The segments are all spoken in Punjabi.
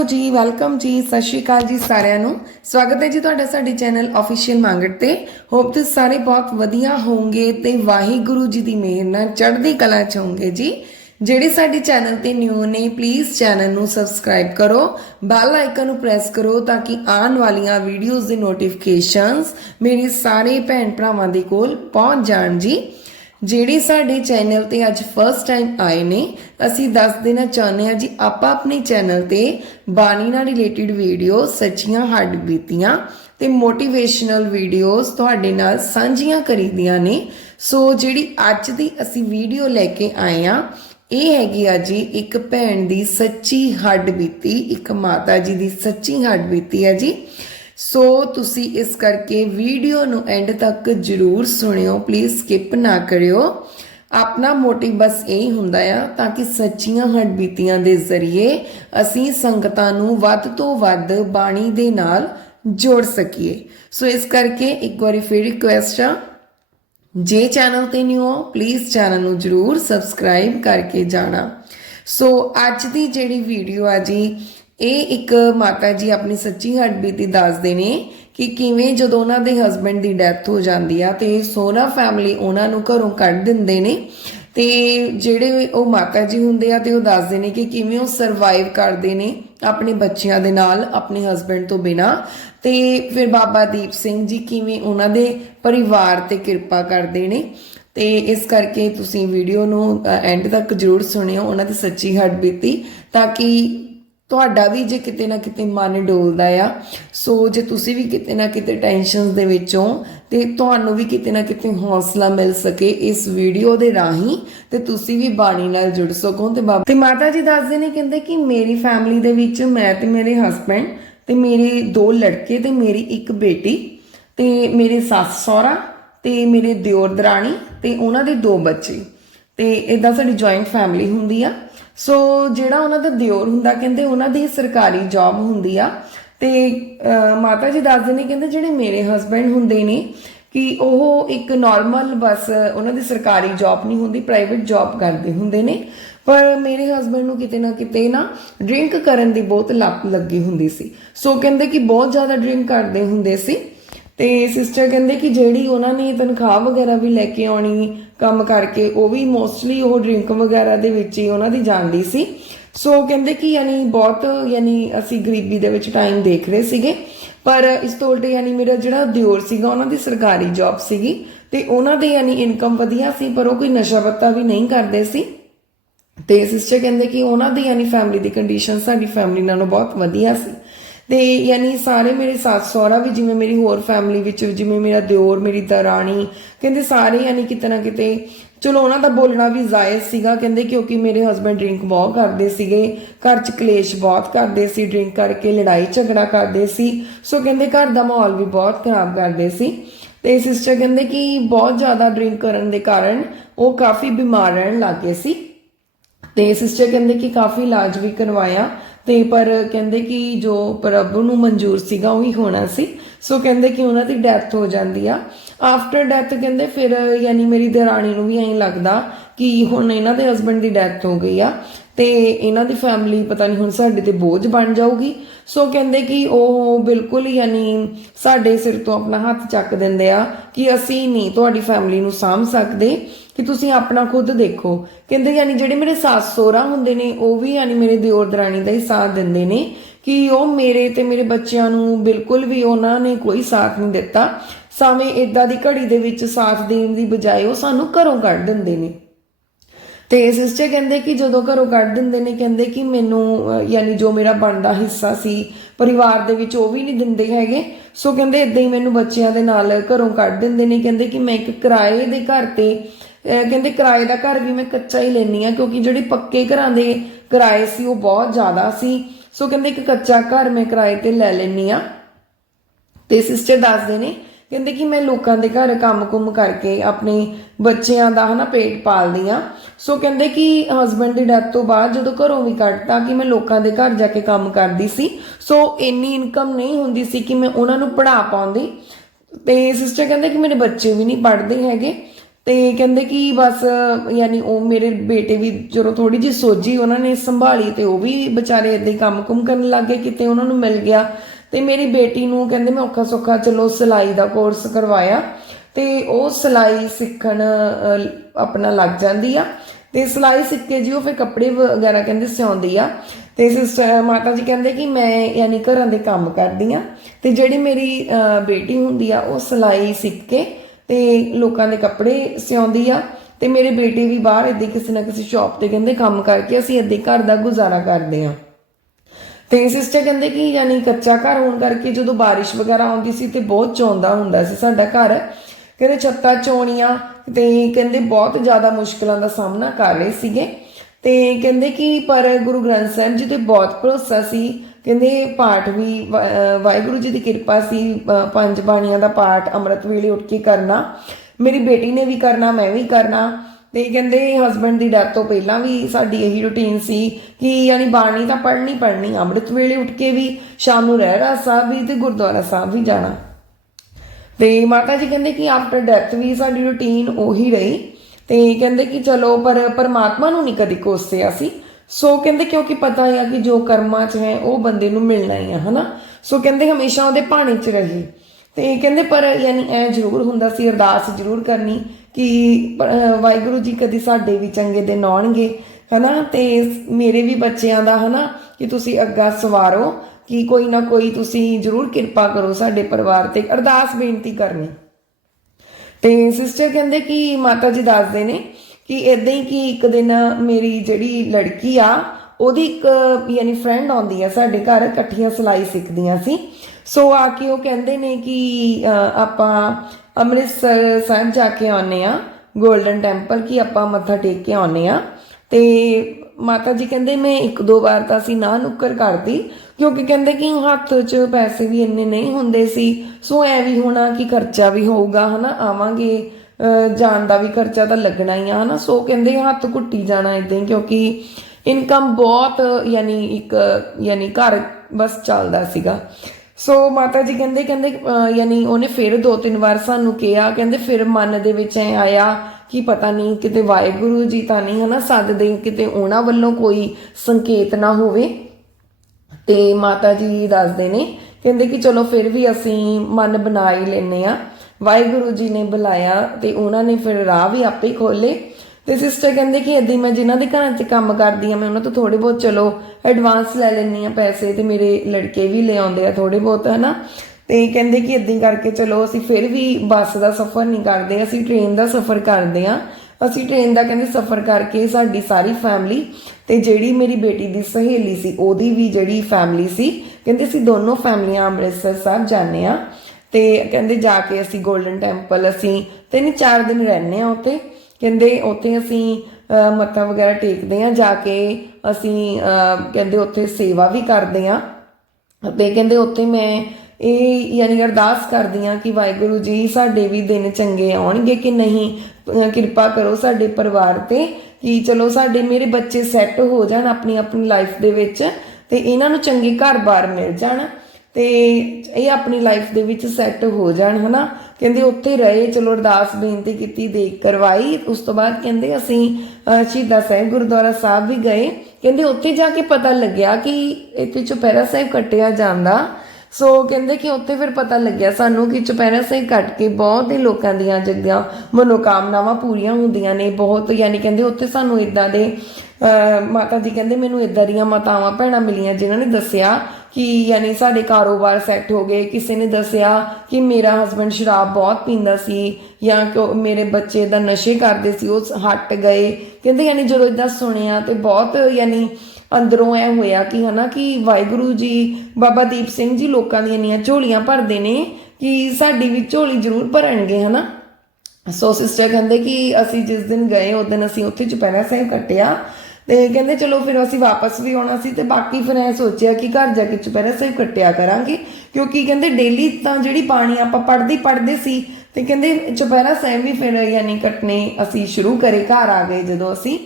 ਹੈਲੋ ਜੀ, ਵੈਲਕਮ ਜੀ, ਸਤਿ ਸ਼੍ਰੀ ਅਕਾਲ ਜੀ ਸਾਰਿਆਂ ਨੂੰ। ਸਵਾਗਤ ਹੈ ਜੀ ਤੁਹਾਡਾ ਸਾਡੇ ਚੈਨਲ ਅਫੀਸ਼ੀਅਲ ਮੰਗਟ ਤੇ। ਹੋਪ ਤੁਸੀਂ ਸਾਰੇ ਬਹੁਤ ਵਧੀਆ ਹੋਵੋਗੇ ਤੇ ਵਾਹਿਗੁਰੂ ਜੀ ਦੀ ਮਿਹਰ ਨਾਲ ਚੜ੍ਹਦੀ ਕਲਾ ਚ ਹੋਵੋਗੇ ਜੀ। ਜਿਹੜੇ ਸਾਡੇ ਚੈਨਲ ਤੇ ਨਿਊ ਨੇ ਪਲੀਜ਼ ਚੈਨਲ ਨੂੰ ਸਬਸਕ੍ਰਾਈਬ ਕਰੋ। ਬੈਲ ਆਈਕਨ ਨੂੰ ਪ੍ਰੈਸ ਕਰੋ ਤਾਂ ਕਿ ਆਉਣ ਵਾਲੀਆਂ ਵੀਡੀਓਜ਼ ਦੀ ਨੋਟੀਫਿਕੇਸ਼ਨਸ ਮੇਰੇ ਸਾਰੇ ਭੈਣ ਭਰਾਵਾਂ ਦੇ ਕੋਲ ਪਹੁੰਚ ਜਾਣ ਜੀ। ਜਿਹੜੇ ਸਾਡੇ ਚੈਨਲ ਤੇ ਅੱਜ ਫਰਸਟ ਟਾਈਮ ਆਏ ਨੇ, ਅਸੀਂ ਦੱਸ ਦੇਣਾ ਚਾਹੁੰਦੇ ਹਾਂ ਜੀ, ਆਪਾਂ ਆਪਣੇ ਚੈਨਲ ਤੇ ਬਾਣੀ ਨਾਲ ਰਿਲੇਟਡ ਵੀਡੀਓ ਸੱਚੀਆਂ, ਹੱਡ ਬੀਤੀਆਂ ਤੇ ਮੋਟੀਵੇਸ਼ਨਲ ਵੀਡੀਓਜ਼ ਤੁਹਾਡੇ ਨਾਲ ਸਾਂਝੀਆਂ ਕਰੀਦੀਆਂ ਨੇ। ਸੋ ਜਿਹੜੀ ਅੱਜ ਦੀ ਅਸੀਂ ਵੀਡੀਓ ਲੈ ਕੇ ਆਏ ਆ ਇਹ ਹੈਗੀ ਆ ਜੀ, ਇੱਕ ਭੈਣ ਦੀ ਸੱਚੀ ਹੱਡ ਬੀਤੀ, ਇੱਕ ਮਾਤਾ ਜੀ ਦੀ ਸੱਚੀ ਹੱਡ ਬੀਤੀ ਹੈ ਜੀ। ਸੋ ਤੁਸੀਂ ਇਸ ਕਰਕੇ ਵੀਡੀਓ ਨੂੰ ਐਂਡ ਤੱਕ ਜਰੂਰ ਸੁਣਿਓ ਪਲੀਜ਼ ਸਕਿਪ ਨਾ ਕਰਿਓ। ਆਪਣਾ ਮੋਟਿਵ ਬਸ ਇਹ ਹੁੰਦਾ ਆ, ਤਾਂ ਕਿ ਸੱਚੀਆਂ ਹੱਡਬੀਤੀਆਂ ਦੇ ਜ਼ਰੀਏ ਅਸੀਂ ਸੰਗਤਾਂ ਨੂੰ ਵੱਧ ਤੋਂ ਵੱਧ ਬਾਣੀ ਦੇ ਨਾਲ ਜੋੜ ਸਕੀਏ। ਸੋ ਇਸ ਕਰਕੇ ਇੱਕ ਵਾਰੀ ਫਿਰ ਰਿਕੁਐਸਟ ਆ। ਜੇ ਚੈਨਲ ਤੇ ਨਿਊ ਹੋ ਪਲੀਜ਼ ਚੈਨਲ ਨੂੰ ਜਰੂਰ ਸਬਸਕ੍ਰਾਈਬ ਕਰਕੇ ਜਾਣਾ। ਸੋ ਅੱਜ ਦੀ ਜਿਹੜੀ ਵੀਡੀਓ ਆ ਜੀ ਇਹ ਇੱਕ ਮਾਤਾ ਜੀ ਆਪਣੀ ਸੱਚੀ ਹੱਡਬੀਤੀ ਦੱਸਦੇ ਨੇ ਕਿ ਕਿਵੇਂ ਜਦੋਂ ਉਹਨਾਂ ਦੇ ਹਸਬੰਡ ਦੀ ਡੈਥ ਹੋ ਜਾਂਦੀ ਆ, ਤੇ ਸੋਨਾ ਫੈਮਿਲੀ ਉਹਨਾਂ ਨੂੰ ਘਰੋਂ ਕੱਢ ਦਿੰਦੇ ਨੇ। ਤੇ ਜਿਹੜੇ ਉਹ ਮਾਤਾ ਜੀ ਹੁੰਦੇ ਆ, ਤੇ ਉਹ ਦੱਸਦੇ ਨੇ ਕਿ ਕਿਵੇਂ ਉਹ ਸਰਵਾਈਵ ਕਰਦੇ ਨੇ ਆਪਣੇ ਬੱਚਿਆਂ ਦੇ ਨਾਲ, ਆਪਣੇ ਹਸਬੰਡ ਤੋਂ ਬਿਨਾ। ਤੇ ਫਿਰ ਬਾਬਾ ਦੀਪ ਸਿੰਘ ਜੀ ਕਿਵੇਂ ਉਹਨਾਂ ਦੇ ਪਰਿਵਾਰ ਤੇ ਕਿਰਪਾ ਕਰਦੇ ਨੇ। ਤੇ ਇਸ ਕਰਕੇ ਤੁਸੀਂ ਵੀਡੀਓ ਨੂੰ ਐਂਡ ਤੱਕ ਜਰੂਰ ਸੁਣਿਓ, ਉਹਨਾਂ ਦੀ ਸੱਚੀ ਹੱਡ ਬੀਤੀ ਤਾਂ ਕਿ ਤੁਹਾਡਾ ਵੀ ਜੇ ਕਿਤੇ ਨਾ ਕਿਤੇ ਮਨ ਡੋਲਦਾ ਆ, ਸੋ ਜੇ ਤੁਸੀਂ ਵੀ ਕਿਤੇ ਨਾ ਕਿਤੇ ਟੈਨਸ਼ਨਸ ਦੇ ਵਿੱਚੋਂ ਤੇ ਤੁਹਾਨੂੰ ਵੀ ਕਿਤੇ ਨਾ ਕਿਤੇ ਹੌਸਲਾ ਮਿਲ ਸਕੇ ਇਸ ਵੀਡੀਓ ਦੇ ਰਾਹੀਂ, ਤੇ ਤੁਸੀਂ ਵੀ ਬਾਣੀ ਨਾਲ ਜੁੜ ਸਕੋ। ਤੇ ਬਾਬਾ ਤੇ ਮਾਤਾ ਜੀ ਦੱਸਦੇ ਨੇ, ਕਹਿੰਦੇ ਕਿ ਮੇਰੀ ਫੈਮਿਲੀ ਦੇ ਵਿੱਚ ਮੈਂ ਤੇ ਮੇਰੇ ਹਸਬੰਡ ਤੇ ਮੇਰੇ ਦੋ ਲੜਕੇ ਤੇ ਮੇਰੀ ਇੱਕ ਬੇਟੀ ਤੇ ਮੇਰੇ ਸੱਸ ਸਹੁਰਾ ਤੇ ਮੇਰੇ ਦਿਓਰ ਦਰਾਣੀ ਤੇ ਉਹਨਾਂ ਦੇ ਦੋ ਬੱਚੇ। ਤੇ ਇਦਾਂ ਸਾਡੀ ਜੁਆਇੰਟ ਫੈਮਿਲੀ ਹੁੰਦੀ ਆ। ਸੋ ਜਿਹੜਾ ਉਹਨਾਂ ਦਾ ਦਿਓਰ ਹੁੰਦਾ, ਕਹਿੰਦੇ ਉਹਨਾਂ ਦੀ ਸਰਕਾਰੀ ਜੌਬ ਹੁੰਦੀ ਆ। ਤੇ ਮਾਤਾ ਜੀ ਦੱਸਦੇ ਨੇ, ਕਹਿੰਦੇ ਜਿਹੜੇ ਮੇਰੇ ਹਸਬੰਡ ਹੁੰਦੇ ਨੇ, ਕਿ ਉਹ ਇੱਕ ਨਾਰਮਲ ਬਸ ਉਹਨਾਂ ਦੀ ਸਰਕਾਰੀ ਜੌਬ ਨਹੀਂ ਹੁੰਦੀ ਪ੍ਰਾਈਵੇਟ ਜੌਬ ਕਰਦੇ ਹੁੰਦੇ ਨੇ। ਪਰ ਮੇਰੇ ਹਸਬੰਡ ਨੂੰ ਕਿਤੇ ਨਾ ਕਿਤੇ ਨਾ ਡਰਿੰਕ ਕਰਨ ਦੀ ਬਹੁਤ ਲੱਤ ਲੱਗੀ ਹੁੰਦੀ ਸੀ। ਸੋ ਕਹਿੰਦੇ ਕਿ ਬਹੁਤ ਜ਼ਿਆਦਾ ਡਰਿੰਕ ਕਰਦੇ ਹੁੰਦੇ ਸੀ। ਤੇ ਸਿਸਟਰ ਕਹਿੰਦੇ ਕਿ ਜਿਹੜੀ ਉਹਨਾਂ ਨੇ ਤਨਖਾਹ ਵਗੈਰਾ ਵੀ ਲੈ ਕੇ ਆਉਣੀ, ਕੰਮ ਕਰਕੇ, ਉਹ ਵੀ ਮੋਸਟਲੀ ਉਹ ਡਰਿੰਕ ਵਗੈਰਾ ਦੇ ਵਿੱਚ ਹੀ ਉਹਨਾਂ ਦੀ ਜਾਂਦੀ ਸੀ। ਸੋ ਕਹਿੰਦੇ ਕਿ ਯਾਨੀ ਬਹੁਤ ਯਾਨੀ ਅਸੀਂ ਗਰੀਬੀ ਦੇ ਵਿੱਚ ਟਾਈਮ ਦੇਖ ਰਹੇ ਸੀਗੇ, ਪਰ ਇਸ ਤੋਂ ਉਲਟ ਯਾਨੀ ਮੇਰਾ ਜਿਹੜਾ ਦਿਓਰ ਸੀਗਾ, ਉਹਨਾਂ ਦੀ ਸਰਕਾਰੀ ਜੌਬ ਸੀਗੀ ਤੇ ਉਹਨਾਂ ਦੇ ਯਾਨੀ ਇਨਕਮ ਵਧੀਆ ਸੀ, ਪਰ ਉਹ ਕੋਈ ਨਸ਼ਾ ਪੱਤਾ ਵੀ ਨਹੀਂ ਕਰਦੇ ਸੀ। ਤੇ ਸਿਸਟਰ ਕਹਿੰਦੇ ਕਿ ਉਹਨਾਂ ਦੀ ਯਾਨੀ ਫੈਮਿਲੀ ਦੀ ਕੰਡੀਸ਼ਨ ਸਾਡੀ ਫੈਮਿਲੀ ਨਾਲੋਂ ਬਹੁਤ ਵਧੀਆ ਸੀ। ਤੇ ਯਾਨੀ ਸਾਰੇ ਮੇਰੇ ਸੱਸ ਸਹੁਰਾ ਵੀ ਜਿਵੇਂ ਮੇਰੀ ਹੋਰ ਫੈਮਿਲੀ ਵਿੱਚ ਜਿਵੇਂ ਮੇਰਾ ਦਿਓਰ, ਮੇਰੀ ਦਰਾਣੀ, ਕਹਿੰਦੇ ਸਾਰੇ ਯਾਨੀ ਕਿਤੇ ਨਾ ਕਿਤੇ, ਚਲੋ ਉਹਨਾਂ ਦਾ ਬੋਲਣਾ ਵੀ ਜ਼ਾਇਜ਼ ਸੀਗਾ, ਕਹਿੰਦੇ ਕਿਉਂਕਿ ਮੇਰੇ ਹਸਬੰਡ ਡਰਿੰਕ ਬਹੁਤ ਕਰਦੇ ਸੀਗੇ, ਘਰ 'ਚ ਕਲੇਸ਼ ਬਹੁਤ ਕਰਦੇ ਸੀ ਡਰਿੰਕ ਕਰਕੇ ਲੜਾਈ ਝਗੜਾ ਕਰਦੇ ਸੀ, ਸੋ ਕਹਿੰਦੇ ਘਰ ਦਾ ਮਾਹੌਲ ਵੀ ਬਹੁਤ ਖਰਾਬ ਕਰਦੇ ਸੀ। ਤੇ ਸਿਸਟਰ ਕਹਿੰਦੇ ਕਿ ਬਹੁਤ ਜ਼ਿਆਦਾ ਡਰਿੰਕ ਕਰਨ ਦੇ ਕਾਰਨ ਉਹ ਕਾਫੀ ਬਿਮਾਰ ਰਹਿਣ ਲੱਗੇ ਸੀ। ਤੇ ਸਿਸਟਰ ਕਹਿੰਦੇ ਕਿ ਕਾਫੀ ਇਲਾਜ ਵੀ ਕਰਵਾਇਆ। ਤੇ ਪਰ ਕਹਿੰਦੇ ਕਿ ਜੋ ਪ੍ਰਭੂ ਨੂੰ ਮਨਜ਼ੂਰ ਸੀਗਾ ਉਹ ਹੀ ਹੋਣਾ ਸੀ। ਸੋ ਕਹਿੰਦੇ ਕਿ ਉਹਨਾਂ ਦੀ ਡੈਥ ਹੋ ਜਾਂਦੀ ਆ। ਆਫਟਰ ਡੈਥ ਕਹਿੰਦੇ ਫਿਰ ਯਾਨੀ ਮੇਰੀ ਦਰਾਣੀ ਨੂੰ ਵੀ ਐਂ ਲੱਗਦਾ ਕਿ ਹੁਣ ਇਹਨਾਂ ਦੇ ਹਸਬੰਡ ਦੀ ਡੈਥ ਹੋ ਗਈ ਆ। ਤੇ ਇਹਨਾਂ ਦੀ ਫੈਮਿਲੀ ਪਤਾ ਨਹੀਂ ਹੁਣ ਸਾਡੇ ਤੇ ਬੋਝ ਬਣ ਜਾਊਗੀ। ਸੋ ਕਹਿੰਦੇ ਕਿ ਉਹ ਬਿਲਕੁਲ ਹੀ ਯਾਨੀ ਸਾਡੇ ਸਿਰ ਤੋਂ ਆਪਣਾ ਹੱਥ ਚੱਕ ਦਿੰਦੇ ਆ ਕਿ ਅਸੀਂ ਨਹੀਂ ਤੁਹਾਡੀ ਫੈਮਿਲੀ ਨੂੰ ਸਾਂਭ ਸਕਦੇ, ਕਿ ਤੁਸੀਂ ਆਪਣਾ ਖੁਦ ਦੇਖੋ। ਕਹਿੰਦੇ ਯਾਨੀ ਜਿਹੜੇ ਮੇਰੇ ਸੱਸ ਸਹੁਰਾ ਹੁੰਦੇ ਨੇ, ਉਹ ਵੀ ਯਾਨੀ ਮੇਰੇ ਦਿਓਰ ਦਰਾਣੀ ਦਾ ਹੀ ਸਾਥ ਦਿੰਦੇ ਨੇ ਕਿ ਉਹ ਮੇਰੇ ਤੇ ਮੇਰੇ ਬੱਚਿਆਂ ਨੂੰ ਬਿਲਕੁਲ ਵੀ ਉਹਨਾਂ ਨੇ ਕੋਈ ਸਾਥ ਨਹੀਂ ਦਿੱਤਾ। ਸਾਵੇਂ ਇਦਾਂ ਦੀ ਘੜੀ ਦੇ ਵਿੱਚ ਸਾਥ ਦੇਣ ਦੀ ਬਜਾਏ ਉਹ ਸਾਨੂੰ ਘਰੋਂ ਕੱਢ ਦਿੰਦੇ ਨੇ। ਤੇ ਸਿਸਟਰ ਕਹਿੰਦੇ ਕਿ ਜਦੋਂ ਘਰੋਂ ਕੱਢ ਦਿੰਦੇ ਨੇ, ਕਹਿੰਦੇ ਕਿ ਮੈਨੂੰ ਯਾਨੀ ਜੋ ਮੇਰਾ ਬਣਦਾ ਹਿੱਸਾ ਸੀ, ਪਰਿਵਾਰ ਦੇ ਵਿੱਚ ਉਹ ਵੀ ਨਹੀਂ ਦਿੰਦੇ ਹੈਗੇ। ਸੋ ਕਹਿੰਦੇ ਇਦਾਂ ਹੀ ਮੈਨੂੰ ਬੱਚਿਆਂ ਦੇ ਨਾਲ ਘਰੋਂ ਕੱਢ ਦਿੰਦੇ ਨੇ, ਕਹਿੰਦੇ ਕਿ ਮੈਂ ਇੱਕ ਕਿਰਾਏ ਦੇ ਘਰ ਤੇ ਕਹਿੰਦੇ ਕਿਰਾਏ ਦਾ ਘਰ ਵੀ ਮੈਂ ਕੱਚਾ ਹੀ ਲੈਣੀ ਆ ਕਿਉਂਕਿ ਜਿਹੜੇ ਪੱਕੇ ਘਰਾਂ ਦੇ ਕਿਰਾਏ ਸੀ ਉਹ ਬਹੁਤ ਜ਼ਿਆਦਾ ਸੀ। ਸੋ ਕਹਿੰਦੇ ਇੱਕ ਕੱਚਾ ਘਰ ਮੈਂ ਕਿਰਾਏ ਤੇ ਲੈ ਲੈਣੀ ਆ ਤੇ ਸਿਸਟਰ ਦੱਸਦੇ ਨੇ ਕਹਿੰਦੇ ਕਿ ਮੈਂ ਲੋਕਾਂ ਦੇ ਘਰ ਕੰਮ-ਕੁਮ ਕਰਕੇ ਆਪਣੇ ਬੱਚਿਆਂ ਦਾ ਹਨਾ ਪੇਟ ਪਾਲਦੀ ਆ ਸੋ ਕਹਿੰਦੇ ਕਿ ਹਸਬੰਡ ਦੀ ਡੈਥ ਤੋਂ ਬਾਅਦ ਜਦੋਂ ਘਰੋਂ ਵੀ ਕੱਢਤਾ ਕਿ ਮੈਂ ਲੋਕਾਂ ਦੇ ਘਰ ਜਾ ਕੇ ਕੰਮ ਕਰਦੀ ਸੀ। ਸੋ ਇੰਨੀ ਇਨਕਮ ਨਹੀਂ ਹੁੰਦੀ ਸੀ ਕਿ ਮੈਂ ਉਹਨਾਂ ਨੂੰ ਪੜ੍ਹਾ ਪਾਉਂਦੀ। ਤੇ ਸਿਸਟਰ ਕਹਿੰਦੇ ਕਿ ਮੇਰੇ ਬੱਚੇ ਵੀ ਨਹੀਂ ਪੜ੍ਹਦੇ ਹੈਗੇ। ਤੇ ਕਹਿੰਦੇ ਕਿ ਬਸ, ਯਾਨੀ ਉਹ ਮੇਰੇ ਬੇਟੇ ਵੀ ਜਦੋਂ ਥੋੜੀ ਜਿਹੀ ਸੋਝੀ ਉਹਨਾਂ ਨੇ ਸੰਭਾਲੀ ਤੇ ਉਹ ਵੀ ਵਿਚਾਰੇ ਏਦਾਂ ਹੀ ਕੰਮ-ਕੁਮ ਕਰਨ ਲੱਗ ਗਏ, ਕਿਤੇ ਉਹਨਾਂ ਨੂੰ ਮਿਲ ਗਿਆ। ਤੇ ਮੇਰੀ ਬੇਟੀ ਨੂੰ ਕਹਿੰਦੇ ਮੈਂ ਔਖਾ ਸੌਖਾ, ਚਲੋ ਸਿਲਾਈ ਦਾ ਕੋਰਸ ਕਰਵਾਇਆ ਤੇ ਉਹ ਸਿਲਾਈ ਸਿੱਖਣ ਆਪਣਾ ਲੱਗ ਜਾਂਦੀ ਆ। ਤੇ ਸਿਲਾਈ ਸਿੱਖ ਕੇ ਜੀ ਉਹ ਫਿਰ ਕੱਪੜੇ ਵਗੈਰਾ ਕਹਿੰਦੇ ਸਿਉਂਦੀ ਆ। ਤੇ ਸਿਸਟਰ ਮਾਤਾ ਜੀ ਕਹਿੰਦੇ ਕਿ ਮੈਂ ਯਾਨੀ ਘਰਾਂ ਦੇ ਕੰਮ ਕਰਦੀ ਆ। ਤੇ ਜਿਹੜੀ ਮੇਰੀ ਬੇਟੀ ਹੁੰਦੀ ਆ, ਉਹ ਸਿਲਾਈ ਸਿੱਖ ਕੇ ਤੇ ਲੋਕਾਂ ਦੇ ਕੱਪੜੇ ਸਿਉਂਦੀ ਆ। ਤੇ ਮੇਰੇ ਬੇਟੇ ਵੀ ਬਾਹਰ ਇੱਦਾਂ ਕਿਸੇ ਨਾ ਕਿਸੇ ਸ਼ਾਪ ਤੇ ਕਹਿੰਦੇ ਕੰਮ ਕਰਕੇ ਅਸੀਂ ਇੱਦਾਂ ਘਰ ਦਾ ਗੁਜ਼ਾਰਾ ਕਰਦੇ ਆ। ਤੇ ਸਿਸਟਰ ਕਹਿੰਦੇ ਕਿ ਯਾਨੀ ਕੱਚਾ ਘਰ ਹੋਣ ਕਰਕੇ ਜਦੋਂ ਬਾਰਿਸ਼ ਵਗੈਰਾ ਆਉਂਦੀ ਸੀ ਤੇ ਬਹੁਤ ਚੋਂਦਾ ਹੁੰਦਾ ਸੀ ਸਾਡਾ ਘਰ। ਕਹਿੰਦੇ ਛੱਤਾਂ ਚੋਣੀਆਂ ਤੇ ਕਹਿੰਦੇ ਬਹੁਤ ਜ਼ਿਆਦਾ ਮੁਸ਼ਕਲਾਂ ਦਾ ਸਾਹਮਣਾ ਕਰ ਰਹੇ ਸੀਗੇ। ਤੇ ਕਹਿੰਦੇ ਕਿ ਪਰ ਗੁਰੂ ਗ੍ਰੰਥ ਸਾਹਿਬ ਜੀ ਤੇ ਬਹੁਤ ਭਰੋਸਾ ਸੀ। ਕਹਿੰਦੇ ਪਾਠ ਵੀ ਵਾ- ਵਾਹਿਗੁਰੂ ਜੀ ਦੀ ਕਿਰਪਾ ਸੀ ਪੰਜ ਬਾਣੀਆਂ ਦਾ ਪਾਠ ਅੰਮ੍ਰਿਤ ਵੇਲੇ ਉੱਠ ਕੇ ਕਰਨਾ। ਮੇਰੀ ਬੇਟੀ ਨੇ ਵੀ ਕਰਨਾ, ਮੈਂ ਵੀ ਕਰਨਾ। ਤੇ ਕਹਿੰਦੇ ਹਸਬੰਡ ਦੀ ਡੈਥ ਤੋਂ ਪਹਿਲਾਂ ਵੀ ਸਾਡੀ ਇਹੀ ਰੁਟੀਨ ਸੀ ਕਿ ਯਾਨੀ ਬਾਣੀ ਤਾਂ ਪੜ੍ਹਨੀ ਪੜ੍ਹਨੀ, ਅੰਮ੍ਰਿਤ ਵੇਲੇ ਉੱਠ ਕੇ ਵੀ, ਸ਼ਾਮ ਨੂੰ ਰਹਿਰਾ ਸਾਹਿਬ ਵੀ ਤੇ ਗੁਰਦੁਆਰਾ ਸਾਹਿਬ ਵੀ ਜਾਣਾ। ਤੇ ਮਾਤਾ ਜੀ ਕਹਿੰਦੇ ਕਿ ਆਫਟਰ ਡੈਥ ਵੀ ਸਾਡੀ ਰੁਟੀਨ ਉਹੀ ਰਹੀ। ਤੇ ਕਹਿੰਦੇ ਕਿ ਚਲੋ ਪਰ ਪਰਮਾਤਮਾ ਨੂੰ ਨਹੀਂ ਕਦੀ ਕੋਸਿਆ ਸੀ। ਸੋ ਕਹਿੰਦੇ ਕਿਉਂਕਿ ਪਤਾ ਹੈ ਕਿ ਜੋ ਕਰਮਾਂ 'ਚ ਹੈ, ਉਹ ਬੰਦੇ ਨੂੰ ਮਿਲਣਾ ਹੀ ਆ, ਹਨਾ? ਸੋ ਕਹਿੰਦੇ ਹਮੇਸ਼ਾ ਉਹਦੇ ਭਾਣੇ 'ਚ ਰਹੇ। ਤੇ ਕਹਿੰਦੇ ਪਰ ਯਾਨੀ ਐ ਜ਼ਰੂਰ ਹੁੰਦਾ ਸੀ, ਅਰਦਾਸ ਜ਼ਰੂਰ ਕਰਨੀ। ਕਿ ਅਹ, ਵਾਹਿਗੁਰੂ ਜੀ ਕਦੀ ਸਾਡੇ ਵੀ ਚੰਗੇ ਦਿਨ ਆਉਣਗੇ ਹਨਾ? ਤੇ ਮੇਰੇ ਵੀ ਬੱਚਿਆਂ ਦਾ ਹਨਾ? ਕਿ ਤੁਸੀਂ ਅੱਗਾ ਸਵਾਰੋ ਕਿ ਕੋਈ ਨਾ ਕੋਈ ਤੁਸੀਂ ਜ਼ਰੂਰ ਕਿਰਪਾ ਕਰੋ ਸਾਡੇ ਪਰਿਵਾਰ ਤੇ। ਅਰਦਾਸ ਬੇਨਤੀ ਕਰਨੀ। ਤੇ ਸਿਸਟਰ ਕਹਿੰਦੇ ਕਿ ਮਾਤਾ ਜੀ ਦੱਸਦੇ ਨੇ ਕਿ ਇਦਾਂ ਹੀ ਕਿ ਇੱਕ ਦਿਨ ਮੇਰੀ ਜਿਹੜੀ ਲੜਕੀ ਆ ਉਹਦੀ ਇੱਕ ਯਾਨੀ ਫਰੈਂਡ ਆਉਂਦੀ ਆ ਸਾਡੇ ਘਰ ਇਕੱਠੀਆਂ ਸਿਲਾਈ ਸਿੱਖਦੀਆਂ ਸੀ। ਸੋ ਆ ਕੇ ਉਹ ਕਹਿੰਦੇ ਨੇ ਕਿ ਆਪਾਂ ਅੰਮ੍ਰਿਤਸਰ ਸਾਹਿਬ ਜਾ ਕੇ ਆਉਨੇ ਆ ਗੋਲਡਨ ਟੈਂਪਲ ਕਿ ਆਪਾਂ ਮੱਥਾ ਟੇਕ ਕੇ ਆਉਨੇ ਆ ਤੇ ਮਾਤਾ ਜੀ ਕਹਿੰਦੇ, ਮੈਂ ਇੱਕ ਦੋ ਵਾਰ ਤਾਂ ਅਸੀਂ ਨਾ ਨੁੱਕਰ ਕਰਦੀ ਕਿਉਂਕਿ ਕਹਿੰਦੇ ਕਿ ਹੱਥ 'ਚ ਪੈਸੇ ਵੀ ਇੰਨੇ ਨਹੀਂ ਹੁੰਦੇ ਸੀ। ਸੋ ਐ ਵੀ ਹੋਣਾ ਕਿ ਖਰਚਾ ਵੀ ਹੋਊਗਾ, ਹਨਾ? ਆਵਾਂਗੇ ਜਾਣ ਦਾ ਵੀ ਖਰਚਾ ਤਾਂ ਲੱਗਣਾ ਹੀ ਆ, ਹਨਾ? ਸੋ ਕਹਿੰਦੇ ਹੱਥ ਘੁੱਟੀ ਜਾਣਾ ਇਦਾਂ ਹੀ, ਕਿਉਂਕਿ ਇਨਕਮ ਬਹੁਤ, ਯਾਨੀ ਇੱਕ, ਯਾਨੀ ਘਰ ਬਸ ਚੱਲਦਾ ਸੀਗਾ। ਸੋ ਮਾਤਾ ਜੀ ਕਹਿੰਦੇ ਕਹਿੰਦੇ ਯਾਨੀ ਉਹਨੇ ਫਿਰ ਦੋ ਤਿੰਨ ਵਾਰ ਸਾਨੂੰ ਕਿਹਾ, ਕਹਿੰਦੇ ਫਿਰ ਮਨ ਦੇ ਵਿੱਚ ਐ ਆਇਆ ਕਿ ਪਤਾ ਨਹੀਂ ਕਿਤੇ ਵਾਹਿਗੁਰੂ ਜੀ ਤਾਂ ਨਹੀਂ ਹਨਾ ਸੱਦਦੇ, ਕਿਤੇ ਉਹਨਾਂ ਵੱਲੋਂ ਕੋਈ ਸੰਕੇਤ ਨਾ ਹੋਵੇ। ਤੇ ਮਾਤਾ ਜੀ ਦੱਸਦੇ ਨੇ, ਕਹਿੰਦੇ ਕਿ ਚਲੋ ਫਿਰ ਵੀ ਅਸੀਂ ਮਨ ਬਣਾ ਹੀ। ਲੈਨੇ ਆ ਵਾਹਿਗੁਰੂ ਜੀ ਨੇ ਬੁਲਾਇਆ ਤੇ ਉਹਨਾਂ ਨੇ ਫਿਰ ਰਾਹ ਵੀ ਆਪੇ ਹੀ ਖੋਲੇ ਤੇ ਸਿਸਟਰ ਕਹਿੰਦੇ ਕਿ ਏਦਾਂ ਹੀ ਮੈਂ ਜਿਨ੍ਹਾਂ ਦੇ ਘਰਾਂ 'ਚ ਕੰਮ ਕਰਦੀ ਆ ਮੈਂ ਉਹਨਾਂ ਤੋਂ ਥੋੜੇ ਬਹੁਤ, ਚਲੋ ਐਡਵਾਂਸ ਲੈ ਲੈਣੀ ਆ ਪੈਸੇ ਤੇ ਮੇਰੇ ਲੜਕੇ ਵੀ ਲੈ ਆਉਂਦੇ ਆ ਥੋੜੇ ਬਹੁਤ, ਹਨਾ? ਤੇ ਕਹਿੰਦੇ ਕਿ ਏਦਾਂ ਕਰਕੇ, ਚਲੋ, ਅਸੀਂ ਫਿਰ ਵੀ ਬੱਸ ਦਾ ਸਫ਼ਰ ਨਹੀਂ ਕਰਦੇ, ਅਸੀਂ ਟ੍ਰੇਨ ਦਾ ਸਫ਼ਰ ਕਰਦੇ ਆ ਅਸੀਂ ਟ੍ਰੇਨ ਦਾ ਕਹਿੰਦੇ ਸਫ਼ਰ ਕਰਕੇ ਸਾਡੀ ਸਾਰੀ ਫੈਮਿਲੀ ਤੇ ਜਿਹੜੀ ਮੇਰੀ ਬੇਟੀ ਦੀ ਸਹੇਲੀ ਸੀ, ਉਹਦੀ ਵੀ ਜਿਹੜੀ ਫੈਮਿਲੀ ਸੀ, ਕਹਿੰਦੇ ਅਸੀਂ ਦੋਨੋਂ ਫੈਮਲੀਆਂ ਅੰਮ੍ਰਿਤਸਰ ਸਾਹਿਬ ਜਾਂਦੇ ਆ ਤੇ ਕਹਿੰਦੇ ਜਾ ਕੇ ਅਸੀਂ 골ਡਨ ਟੈਂਪਲ ਅਸੀਂ ਤਿੰਨ ਚਾਰ ਦਿਨ ਰਹਿੰਦੇ ਆ ਉੱਥੇ। ਕਹਿੰਦੇ ਉੱਥੇ ਅਸੀਂ ਮੱਥਾ ਵਗੈਰਾ ਟੇਕਦੇ ਆ ਜਾ ਕੇ ਅਸੀਂ ਕਹਿੰਦੇ ਉੱਥੇ ਸੇਵਾ ਵੀ ਕਰਦੇ ਆ ਤੇ ਕਹਿੰਦੇ ਉੱਥੇ ਮੈਂ ਇਹ ਯਾਨੀ ਅਰਦਾਸ ਕਰਦੀ ਆ ਕਿ ਵਾਹਿਗੁਰੂ ਜੀ, ਸਾਡੇ ਵੀ ਦਿਨ ਚੰਗੇ ਆਉਣਗੇ ਕਿ ਨਹੀਂ? ਕਿਰਪਾ ਕਰੋ ਸਾਡੇ ਪਰਿਵਾਰ ਤੇ ਕਿ ਚਲੋ ਸਾਡੇ ਮੇਰੇ ਬੱਚੇ ਸੈੱਟ ਹੋ ਜਾਣ ਆਪਣੀ ਆਪਣੀ ਲਾਈਫ ਦੇ ਵਿੱਚ ਤੇ ਇਹਨਾਂ ਨੂੰ ਚੰਗੇ ਘਰ-ਬਾਰ ਮਿਲ ਜਾਣ। ਤੇ ਇਹ ਆਪਣੀ ਲਾਈਫ ਦੇ ਵਿੱਚ ਸੈੱਟ ਹੋ ਜਾਣ ਹਨਾ? ਕਹਿੰਦੇ ਉੱਥੇ ਰਹੇ ਚਲੋ ਅਰਦਾਸ ਬੇਨਤੀ ਕੀਤੀ ਦੇਖ ਕਰਵਾਈ। ਉਸ ਤੋਂ ਬਾਅਦ ਕਹਿੰਦੇ ਅਸੀਂ ਅਹ, ਸ਼ਹੀਦਾਂ ਸਾਹਿਬ ਗੁਰਦੁਆਰਾ ਸਾਹਿਬ ਵੀ ਗਏ। ਕਹਿੰਦੇ ਉੱਥੇ ਜਾ ਕੇ ਪਤਾ ਲੱਗਿਆ ਕਿ ਇੱਥੇ ਚੁਪਹਿਰਾ ਸਾਹਿਬ ਕੱਟਿਆ ਜਾਂਦਾ। ਸੋ ਕਹਿੰਦੇ ਕਿ ਉੱਥੇ ਫਿਰ ਪਤਾ ਲੱਗਿਆ ਸਾਨੂੰ ਕਿ ਚੁਪਹਿਰਾ ਸਾਹਿਬ ਕੱਟ ਕੇ ਬਹੁਤ ਹੀ ਲੋਕਾਂ ਦੀਆਂ ਜਗ੍ਹਾ ਮਨੋਕਾਮਨਾਵਾਂ ਪੂਰੀਆਂ ਹੁੰਦੀਆਂ ਨੇ ਬਹੁਤ। ਯਾਨੀ ਕਹਿੰਦੇ ਉੱਥੇ ਸਾਨੂੰ ਇਦਾਂ ਦੇ ਮਾਤਾ ਜੀ ਕਹਿੰਦੇ ਮੈਨੂੰ ਇਦਾਂ ਦੀਆਂ ਮਾਤਾਵਾਂ ਭੈਣਾਂ ਮਿਲੀਆਂ ਜਿਨ੍ਹਾਂ ਨੇ ਦੱਸਿਆ ਕਿ ਯਾਨੀ ਸਾਡੇ ਕਾਰੋਬਾਰ ਸੈੱਟ ਹੋ ਗਏ। ਕਿਸੇ ਨੇ ਦੱਸਿਆ ਕਿ ਮੇਰਾ ਹਸਬੰਡ ਸ਼ਰਾਬ ਬਹੁਤ ਪੀਂਦਾ ਸੀ ਜਾਂ ਕਿ ਮੇਰੇ ਬੱਚੇ ਦਾ ਨਸ਼ੇ ਕਰਦੇ ਸੀ, ਉਹ ਹਟ ਗਏ। ਕਹਿੰਦੇ ਯਾਨੀ ਜਦੋਂ ਇਦਾਂ ਸੁਣਿਆ ਤੇ ਬਹੁਤ ਯਾਨੀ ਅੰਦਰੋਂ ਐ ਹੋਇਆ ਕਿ ਹਨਾ ਕਿ ਵਾਹਿਗੁਰੂ ਜੀ, ਬਾਬਾ ਦੀਪ ਸਿੰਘ ਜੀ ਲੋਕਾਂ ਦੀਆਂ ਨੀਆਂ ਝੋਲੀਆਂ ਭਰਦੇ ਨੇ ਕਿ ਸਾਡੀ ਵੀ ਝੋਲੀ ਜ਼ਰੂਰ ਭਰਨਗੇ ਹਨਾ। ਸੋ ਸਿਸਟਰ ਕਹਿੰਦੇ ਕਿ ਅਸੀਂ ਜਿਸ ਦਿਨ ਗਏ, ਉਸ ਦਿਨ ਅਸੀਂ ਉੱਥੇ ਚੁਪਹਿਰਾ ਸਾਹਿਬ ਕੱਟਿਆ। ਤੇ ਕਹਿੰਦੇ ਚਲੋ ਫਿਰ ਅਸੀਂ ਵਾਪਸ ਵੀ ਆਉਣਾ ਸੀ ਤੇ ਬਾਕੀ ਫਿਰ ਐ ਸੋਚਿਆ ਕਿ ਘਰ ਜਾ ਕੇ ਚੁਪਹਿਰਾ ਸਾਹਿਬ ਕੱਟਿਆ ਕਰਾਂਗੇ, ਕਿਉਂਕਿ ਕਹਿੰਦੇ ਡੇਲੀ ਤਾਂ ਜਿਹੜੀ ਬਾਣੀ ਆਪਾਂ ਪੜ੍ਹਦੇ ਪੜ੍ਹਦੇ ਸੀ ਤੇ ਕਹਿੰਦੇ ਚੁਪਹਿਰਾ ਸਾਹਿਬ ਵੀ ਫਿਰ ਯਾਨੀ ਕੱਟਣੇ ਅਸੀਂ ਸ਼ੁਰੂ ਕਰੇ, ਘਰ ਆ ਗਏ ਜਦੋਂ ਅਸੀਂ।